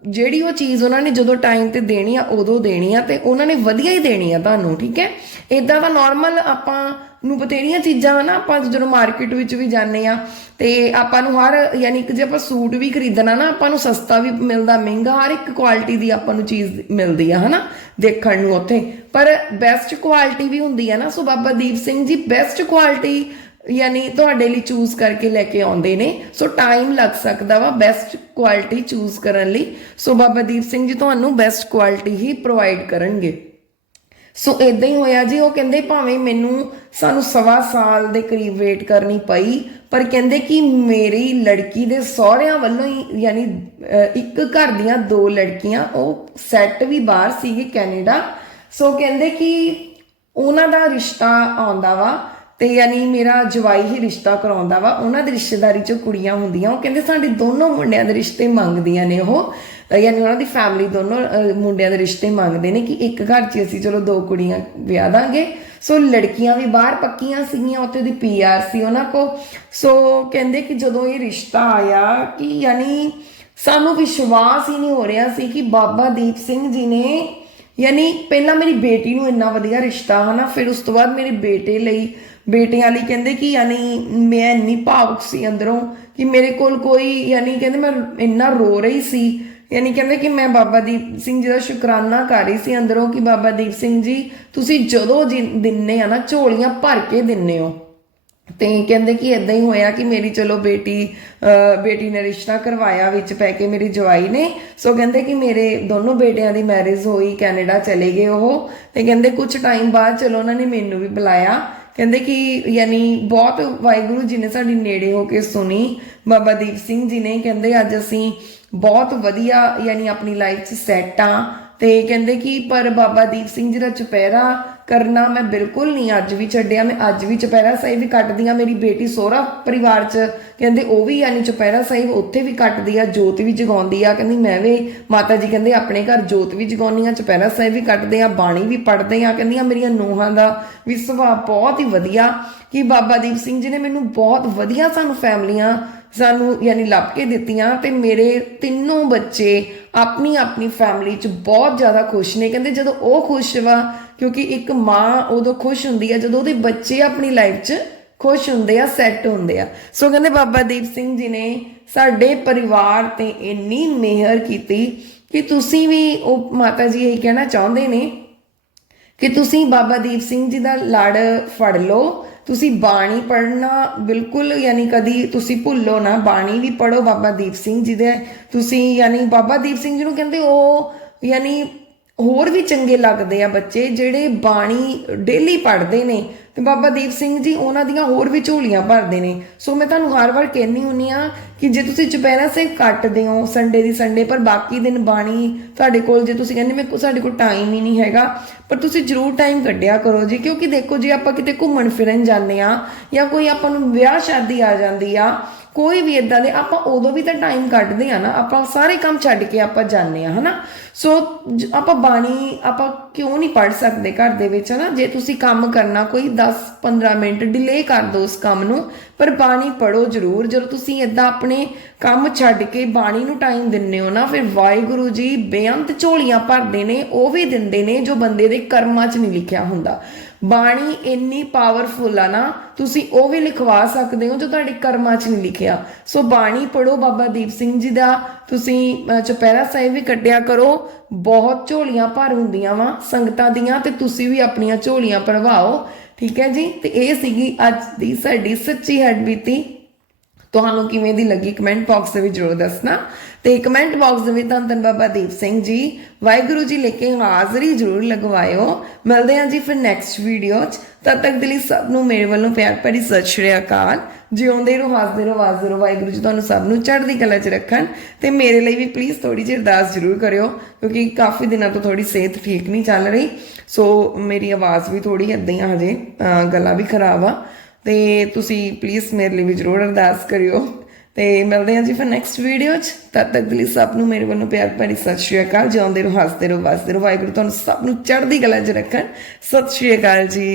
ਜਿਹੜੀ ਉਹ ਚੀਜ਼ ਉਹਨਾਂ ਨੇ ਜਦੋਂ ਟਾਈਮ ਤੇ ਦੇਣੀ ਆ, ਉਦੋਂ ਦੇਣੀ ਆ ਤੇ ਉਹਨਾਂ ਨੇ ਵਧੀਆ ਹੀ ਦੇਣੀ ਆ ਤੁਹਾਨੂੰ। ਠੀਕ ਹੈ? ਇਦਾਂ ਦਾ ਨਾਰਮਲ ਆਪਾਂ ਨੂੰ ਬਥੇਰੀਆਂ ਚੀਜ਼ਾਂ ਵਾ ਨਾ ਆਪਾਂ ਜਦੋਂ ਮਾਰਕੀਟ ਵਿੱਚ ਵੀ ਜਾਂਦੇ ਆ ਤੇ ਆਪਾਂ ਨੂੰ ਹਰ, ਯਾਨੀ ਕਿ ਜੇ ਆਪਾਂ ਸੂਟ ਵੀ ਖਰੀਦਣਾ ਨਾ, ਆਪਾਂ ਨੂੰ ਸਸਤਾ ਵੀ ਮਿਲਦਾ, ਮਹਿੰਗਾ, ਹਰ ਇੱਕ ਕੁਆਲਿਟੀ ਦੀ ਆਪਾਂ ਨੂੰ ਚੀਜ਼ ਮਿਲਦੀ ਆ ਹਨਾ, ਦੇਖਣ ਨੂੰ ਉੱਥੇ। ਪਰ ਬੈਸਟ ਕੁਆਲਿਟੀ ਵੀ ਹੁੰਦੀ ਆ ਨਾ, ਸੋ ਬਾਬਾ ਦੀਪ ਸਿੰਘ ਜੀ ਬੈਸਟ ਕੁਆਲਿਟੀ ਯਾਨੀ ਤੁਹਾਡੇ ਲਈ ਚੂਜ਼ ਕਰਕੇ ਲੈ ਕੇ ਆਉਂਦੇ ਨੇ। ਸੋ ਟਾਈਮ ਲੱਗ ਸਕਦਾ ਵਾ ਬੈਸਟ ਕੁਆਲਿਟੀ ਚੂਜ਼ ਕਰਨ ਲਈ। ਸੋ ਬਾਬਾ ਦੀਪ ਸਿੰਘ ਜੀ, ਤੁਹਾਨੂੰ ਬੈਸਟ ਕੁਆਲਿਟੀ ਹੀ ਪ੍ਰੋਵਾਈਡ ਕਰਨਗੇ। ਸੋ ਇਦਾਂ ਹੀ ਹੋਇਆ ਜੀ, ਉਹ ਕਹਿੰਦੇ ਭਾਵੇਂ ਮੈਨੂੰ ਸਾਨੂੰ ਸਵਾ ਸਾਲ ਦੇ ਕਰੀਬ ਵੇਟ ਕਰਨੀ ਪਈ, ਪਰ ਕਹਿੰਦੇ ਕਿ ਮੇਰੀ ਲੜਕੀ ਦੇ ਸਹੁਰਿਆਂ ਵੱਲੋਂ ਹੀ, ਯਾਨੀ ਇੱਕ ਘਰ ਦੀਆਂ ਦੋ ਲੜਕੀਆਂ, ਉਹ ਸੈੱਟ ਵੀ ਬਾਹਰ ਸੀਗੇ ਕੈਨੇਡਾ, ਸੋ ਕਹਿੰਦੇ ਕਿ ਉਹਨਾਂ ਦਾ ਰਿਸ਼ਤਾ ਆਉਂਦਾ ਵਾ ਤੇ ਯਾਨੀ ਮੇਰਾ ਜਵਾਈ ਹੀ ਰਿਸ਼ਤਾ ਕਰਾਉਂਦਾ ਵਾ, ਉਹਨਾਂ ਦੀ ਰਿਸ਼ਤੇਦਾਰੀ ਚੋਂ ਕੁੜੀਆਂ ਹੁੰਦੀਆਂ, ਉਹ ਕਹਿੰਦੇ ਸਾਡੇ ਦੋਨੋਂ ਮੁੰਡਿਆਂ ਦੇ ਰਿਸ਼ਤੇ ਮੰਗਦੀਆਂ ਨੇ ਉਹ। ਯਾਨੀ ਉਹਨਾਂ ਦੀ ਫੈਮਿਲੀ ਦੋਨੋਂ ਮੁੰਡਿਆਂ ਦੇ ਰਿਸ਼ਤੇ ਮੰਗਦੇ ਨੇ ਕਿ ਇੱਕ ਘਰ 'ਚ ਅਸੀਂ ਚਲੋ ਦੋ ਕੁੜੀਆਂ ਵਿਆਹ ਦਾਂਗੇ। ਸੋ ਲੜਕੀਆਂ ਵੀ ਬਾਹਰ ਪੱਕੀਆਂ ਸੀਗੀਆਂ, ਉੱਥੇ ਦੀ ਪੀਆਰ ਸੀ ਉਹਨਾਂ ਕੋ ਸੋ ਕਹਿੰਦੇ ਕਿ ਜਦੋਂ ਇਹ ਰਿਸ਼ਤਾ ਆਇਆ ਕਿ ਯਾਨੀ ਸਾਨੂੰ ਵਿਸ਼ਵਾਸ ਹੀ ਨਹੀਂ ਹੋ ਰਿਹਾ ਸੀ ਕਿ ਬਾਬਾ ਦੀਪ ਸਿੰਘ ਜੀ ਨੇ ਯਾਨੀ ਪਹਿਲਾਂ ਮੇਰੀ ਬੇਟੀ ਨੂੰ ਇੰਨਾ ਵਧੀਆ ਰਿਸ਼ਤਾ, ਹਨਾ? ਫਿਰ ਉਸ ਤੋਂ ਬਾਅਦ ਮੇਰੇ ਬੇਟੇ ਲਈ, ਬੇਟਿਆਂ ਲਈ ਕਹਿੰਦੇ ਕਿ ਯਾਨੀ ਮੈਂ ਇੰਨੀ ਭਾਵੁਕ ਸੀ ਅੰਦਰੋਂ ਕਿ ਮੇਰੇ ਕੋਲ ਕੋਈ ਯਾਨੀ ਕਹਿੰਦੇ ਮੈਂ ਇੰਨਾ ਰੋ ਰਹੀ ਸੀ। ਯਾਨੀ ਕਹਿੰਦੇ ਕਿ ਮੈਂ ਬਾਬਾ ਦੀਪ ਸਿੰਘ ਜੀ ਦਾ ਸ਼ੁਕਰਾਨਾ ਕਰ ਰਹੀ ਸੀ ਅੰਦਰੋਂ ਕਿ ਬਾਬਾ ਦੀਪ ਸਿੰਘ ਜੀ, ਤੁਸੀਂ ਜਦੋਂ ਜੀ ਦਿੰਨੇ ਆ ਨਾ, ਝੋਲੀਆਂ ਭਰ ਕੇ ਦਿੰਨੇ ਹੋ। ਤੇ ਕਹਿੰਦੇ ਕਿ ਇਦਾਂ ਹੀ ਹੋਇਆ ਕਿ ਮੇਰੀ ਚਲੋ ਬੇਟੀ ਬੇਟੀ ਨੇ ਰਿਸ਼ਤਾ ਕਰਵਾਇਆ, ਵਿੱਚ ਪੈ ਕੇ ਮੇਰੀ ਜਵਾਈ ਨੇ। ਸੋ ਕਹਿੰਦੇ ਕਿ ਮੇਰੇ ਦੋਨੋਂ ਬੇਟਿਆਂ ਦੀ ਮੈਰਿਜ ਹੋਈ, ਕੈਨੇਡਾ ਚਲੇ ਗਏ ਉਹ। ਤੇ ਕਹਿੰਦੇ ਕੁਝ ਟਾਈਮ ਬਾਅਦ ਚਲੋ ਉਹਨਾਂ ਨੇ ਮੈਨੂੰ ਵੀ ਬੁਲਾਇਆ। ਕਹਿੰਦੇ ਕਿ ਯਾਨੀ ਬਹੁਤ ਵਾਹਿਗੁਰੂ ਜੀ ਨੇ ਸਾਡੀ ਨੇੜੇ ਹੋ ਕੇ ਸੁਣੀ, ਬਾਬਾ ਦੀਪ ਸਿੰਘ ਜੀ ਨੇ। ਕਹਿੰਦੇ ਅੱਜ ਅਸੀਂ ਬਹੁਤ ਵਧੀਆ ਯਾਨੀ ਆਪਣੀ ਲਾਈਫ 'ਚ ਸੈੱਟ ਆ ਤੇ ਕਹਿੰਦੇ ਕਿ ਪਰ ਬਾਬਾ ਦੀਪ ਸਿੰਘ ਜੀ ਦਾ ਚੁਪਹਿਰਾ ਕਰਨਾ ਮੈਂ ਬਿਲਕੁਲ ਨਹੀਂ, ਅੱਜ ਵੀ ਛੱਡਿਆ, ਮੈਂ ਅੱਜ ਵੀ ਚੁਪਹਿਰਾ ਸਾਹਿਬ ਵੀ ਕੱਟਦੀ ਆ ਮੇਰੀ ਬੇਟੀ ਸੋਹਰਾ ਪਰਿਵਾਰ 'ਚ, ਕਹਿੰਦੇ ਉਹ ਵੀ ਯਾਨੀ ਚੁਪਹਿਰਾ ਸਾਹਿਬ ਉੱਥੇ ਵੀ ਕੱਟਦੀ ਆ, ਜੋਤ ਵੀ ਜਗਾਉਂਦੀ ਆ, ਕਹਿੰਦੀ ਮੈਂ ਵੀ, ਮਾਤਾ ਜੀ ਕਹਿੰਦੇ ਆਪਣੇ ਘਰ ਜੋਤ ਵੀ ਜਗਾਉਂਦੀ ਆ, ਚੁਪਹਿਰਾ ਸਾਹਿਬ ਵੀ ਕੱਟਦੇ ਆ, ਬਾਣੀ ਵੀ ਪੜ੍ਹਦੇ ਆ ਕਹਿੰਦੀਆਂ ਮੇਰੀਆਂ ਨੂੰਹਾਂ ਦਾ ਵੀ ਸੁਭਾਅ ਬਹੁਤ ਹੀ ਵਧੀਆ ਕਿ ਬਾਬਾ ਦੀਪ ਸਿੰਘ ਜੀ ਨੇ ਮੈਨੂੰ ਬਹੁਤ ਵਧੀਆ ਸਾਨੂੰ ਫੈਮਲੀਆਂ ਸਾਨੂੰ ਯਾਨੀ ਲੱਭ ਕੇ ਦਿੱਤੀਆਂ ਤੇ ਮੇਰੇ ਤਿੰਨੋਂ ਬੱਚੇ ਆਪਣੀ ਆਪਣੀ ਫੈਮਿਲੀ 'ਚ ਬਹੁਤ ਜ਼ਿਆਦਾ ਖੁਸ਼ ਨੇ, ਕਹਿੰਦੇ ਜਦੋਂ ਉਹ ਖੁਸ਼ ਵਾ ਕਿਉਂਕਿ ਇੱਕ ਮਾਂ ਉਦੋਂ ਖੁਸ਼ ਹੁੰਦੀ ਆ ਜਦੋਂ ਉਹਦੇ ਬੱਚੇ ਆਪਣੀ ਲਾਈਫ 'ਚ ਖੁਸ਼ ਹੁੰਦੇ ਆ ਸੈੱਟ ਹੁੰਦੇ ਆ। ਸੋ ਕਹਿੰਦੇ ਬਾਬਾ ਦੀਪ ਸਿੰਘ ਜੀ ਨੇ ਸਾਡੇ ਪਰਿਵਾਰ ਤੇ ਇੰਨੀ ਮਿਹਰ ਕੀਤੀ ਕਿ ਤੁਸੀਂ ਵੀ ਉਹ ਮਾਤਾ ਜੀ ਇਹ ਕਹਿਣਾ ਚਾਹੁੰਦੇ ਨੇ ਕਿ ਤੁਸੀਂ ਬਾਬਾ ਦੀਪ ਸਿੰਘ ਜੀ ਦਾ ਲੜ ਫੜ ਲਓ, ਤੁਸੀਂ ਬਾਣੀ ਪੜ੍ਹਨਾ ਬਿਲਕੁਲ ਯਾਨੀ ਕਦੀ ਤੁਸੀਂ ਭੁੱਲੋ ਨਾ, ਬਾਣੀ ਵੀ ਪੜੋ ਬਾਬਾ ਦੀਪ ਸਿੰਘ ਜੀ ਦੇ। ਤੁਸੀਂ ਯਾਨੀ ਬਾਬਾ ਦੀਪ ਸਿੰਘ ਜੀ ਨੂੰ ਕਹਿੰਦੇ ਉਹ ਯਾਨੀ ਹੋਰ ਵੀ ਚੰਗੇ ਲੱਗਦੇ ਆ ਬੱਚੇ ਜਿਹੜੇ ਬਾਣੀ ਡੇਲੀ ਪੜ੍ਹਦੇ ਨੇ ਤੇ ਬਾਬਾ ਦੀਪ ਸਿੰਘ ਜੀ ਉਹਨਾਂ ਦੀਆਂ ਹੋਰ ਵੀ ਝੋਲੀਆਂ ਭਰਦੇ ਨੇ। ਸੋ ਮੈਂ ਤੁਹਾਨੂੰ ਹਰ ਵਾਰ ਕਹਿੰਨੀ ਹੁੰਨੀ ਆ ਕਿ ਜੇ ਤੁਸੀਂ ਚੁਪਹਿਰਾ ਸਾਹਿਬ ਕੱਟਦੇ ਹੋ ਸੰਡੇ ਦੀ ਸੰਡੇ, ਪਰ ਬਾਕੀ ਦਿਨ ਬਾਣੀ ਤੁਹਾਡੇ ਕੋਲ ਜੇ ਤੁਸੀਂ ਕਹਿੰਦੇ ਮੇਰੇ ਕੋਲ ਸਾਡੇ ਕੋਲ ਟਾਈਮ ਹੀ ਨਹੀਂ ਹੈਗਾ, ਪਰ ਤੁਸੀਂ ਜ਼ਰੂਰ ਟਾਈਮ ਕੱਢਿਆ ਕਰੋ ਜੀ, ਕਿਉਂਕਿ ਦੇਖੋ ਜੇ ਆਪਾਂ ਕਿਤੇ ਘੁੰਮਣ ਫਿਰਨ ਜਾਂਦੇ ਆ ਜਾਂ ਕੋਈ ਆਪਾਂ ਨੂੰ ਵਿਆਹ ਸ਼ਾਦੀ ਆ ਜਾਂਦੀ ਆ ਕੋਈ ਵੀ ਇਦਾਂ ਦੇ ਆਪਾਂ ਉਦੋਂ ਵੀ ਤਾਂ ਟਾਈਮ ਕੱਢਦੇ ਆ ਨਾ, ਆਪਾਂ ਸਾਰੇ ਕੰਮ ਛੱਡ ਕੇ ਆਪਾਂ ਜਾਂਦੇ ਆ, ਹਨਾ? ਸੋ ਆਪਾਂ ਬਾਣੀ, ਆਪਾਂ ਕਿਉਂ ਨਹੀਂ ਪੜ ਸਕਦੇ ਘਰ ਦੇ ਵਿੱਚ, ਹਨਾ? ਜੇ ਤੁਸੀਂ ਕੰਮ ਕਰਨਾ, ਕੋਈ 10 15 ਮਿੰਟ ਡਿਲੇ ਕਰ ਦਿਓ ਉਸ ਕੰਮ ਨੂੰ, ਪਰ ਬਾਣੀ ਪੜੋ ਜ਼ਰੂਰ। ਜਦੋਂ ਤੁਸੀਂ ਇਦਾਂ ਆਪਣੇ ਕੰਮ ਛੱਡ ਕੇ ਬਾਣੀ ਨੂੰ ਟਾਈਮ ਦਿੰਨੇ ਹੋ ਨਾ, ਫਿਰ ਵਾਹਿਗੁਰੂ ਜੀ ਬੇਅੰਤ ਝੋਲੀਆਂ ਭਰਦੇ ਨੇ, ਉਹ ਵੀ ਦਿੰਦੇ ਨੇ ਜੋ ਬੰਦੇ ਦੇ ਕਰਮਾਂ 'ਚ ਨਹੀਂ ਲਿਖਿਆ ਹੁੰਦਾ। ਬਾਣੀ ਇੰਨੀ ਪਾਵਰਫੁਲ ਆ ਨਾ, ਤੁਸੀਂ ਉਹ ਵੀ ਲਿਖਵਾ ਸਕਦੇ ਹੋ ਜੋ ਤੁਹਾਡੇ ਕਰਮਾਂ 'ਚ ਨਹੀਂ ਲਿਖਿਆ। ਸੋ ਬਾਣੀ ਪੜੋ ਬਾਬਾ ਦੀਪ ਸਿੰਘ ਜੀ ਦਾ, ਤੁਸੀਂ ਚੁਪਹਿਰਾ ਸਾਹਿਬ ਵੀ ਕੱਢਿਆ ਕਰੋ। ਬਹੁਤ ਝੋਲੀਆਂ ਭਰ ਹੁੰਦੀਆਂ ਵਾ ਸੰਗਤਾਂ ਦੀਆਂ ਤੇ ਤੁਸੀਂ ਵੀ ਆਪਣੀਆਂ ਝੋਲੀਆਂ ਭਰਵਾਓ। ਠੀਕ ਹੈ ਜੀ? ਤੇ ਇਹ ਸੀਗੀ ਅੱਜ ਦੀ ਸਾਡੀ ਸੱਚੀ ਹੱਡ ਬੀਤੀ ਤੁਹਾਨੂੰ ਕਿਵੇਂ ਦੀ ਲੱਗੀ ਕਮੈਂਟ ਬਾਕਸ ਦੇ ਵਿੱਚ ਜ਼ਰੂਰ ਦੱਸਣਾ। ਤੇ ਕਮੈਂਟ ਬਾਕਸ ਦੇ ਵਿੱਚ ਧੰਨ ਧੰਨ ਬਾਬਾ ਦੀਪ ਸਿੰਘ ਜੀ, ਵਾਹਿਗੁਰੂ ਜੀ ਲੈ ਕੇ ਹਾਜ਼ਰੀ ਜ਼ਰੂਰ ਲਗਵਾਇਓ। ਮਿਲਦੇ ਹਾਂ ਜੀ ਫਿਰ ਨੈਕਸਟ ਵੀਡੀਓ 'ਚ। ਤਦ ਤੱਕ ਦੇ ਲਈ ਸਭ ਨੂੰ ਮੇਰੇ ਵੱਲੋਂ ਪਿਆਰ ਭਰੀ ਸਤਿ ਸ਼੍ਰੀ ਅਕਾਲ। ਜਿਉਂਦੇ ਰਹੋ, ਹੱਸਦੇ ਰਹੋ ਵਾਜ਼ਦੇ ਰਹੋ ਵਾਹਿਗੁਰੂ ਜੀ ਤੁਹਾਨੂੰ ਸਭ ਨੂੰ ਚੜ੍ਹਦੀ ਕਲਾ 'ਚ ਰੱਖਣ। ਤੇ ਮੇਰੇ ਲਈ ਵੀ ਪਲੀਜ਼ ਥੋੜੀ ਜਿਹੀ ਅਰਦਾਸ ਜ਼ਰੂਰ ਕਰਿਓ, ਕਿਉਂਕਿ ਕਾਫੀ ਦਿਨਾਂ ਤੋਂ ਥੋੜੀ ਸਿਹਤ ਠੀਕ ਨਹੀਂ ਚੱਲ ਰਹੀ। ਸੋ ਮੇਰੀ ਆਵਾਜ਼ ਵੀ ਥੋੜੀ ਏਦਾਂ ਹੀ ਆ ਹਜੇ। ਗਲਾ ਵੀ ਖਰਾਬ ਆ। ਤੇ ਤੁਸੀਂ ਪਲੀਜ਼ ਮੇਰੇ ਲਈ ਵੀ ਜ਼ਰੂਰ ਅਰਦਾਸ ਕਰਿਓ। ਤੇ ਮਿਲਦੇ ਹਾਂ ਜੀ ਫਿਰ ਨੈਕਸਟ ਵੀਡੀਓ 'ਚ। ਤਦ ਤੱਕ ਦੇ ਲਈ ਸਭ ਨੂੰ ਮੇਰੇ ਵੱਲੋਂ ਪਿਆਰ ਭਰੀ ਸਤਿ ਸ਼੍ਰੀ ਅਕਾਲ। ਜਿਉਂਦੇ ਰਹੋ, ਹੱਸਦੇ ਰਹੋ, ਵਸਦੇ ਰਹੋ। ਵਾਹਿਗੁਰੂ ਤੁਹਾਨੂੰ ਸਭ ਨੂੰ ਚੜ੍ਹਦੀ ਕਲਾ 'ਚ ਰੱਖਣ। ਸਤਿ ਸ਼੍ਰੀ ਅਕਾਲ ਜੀ।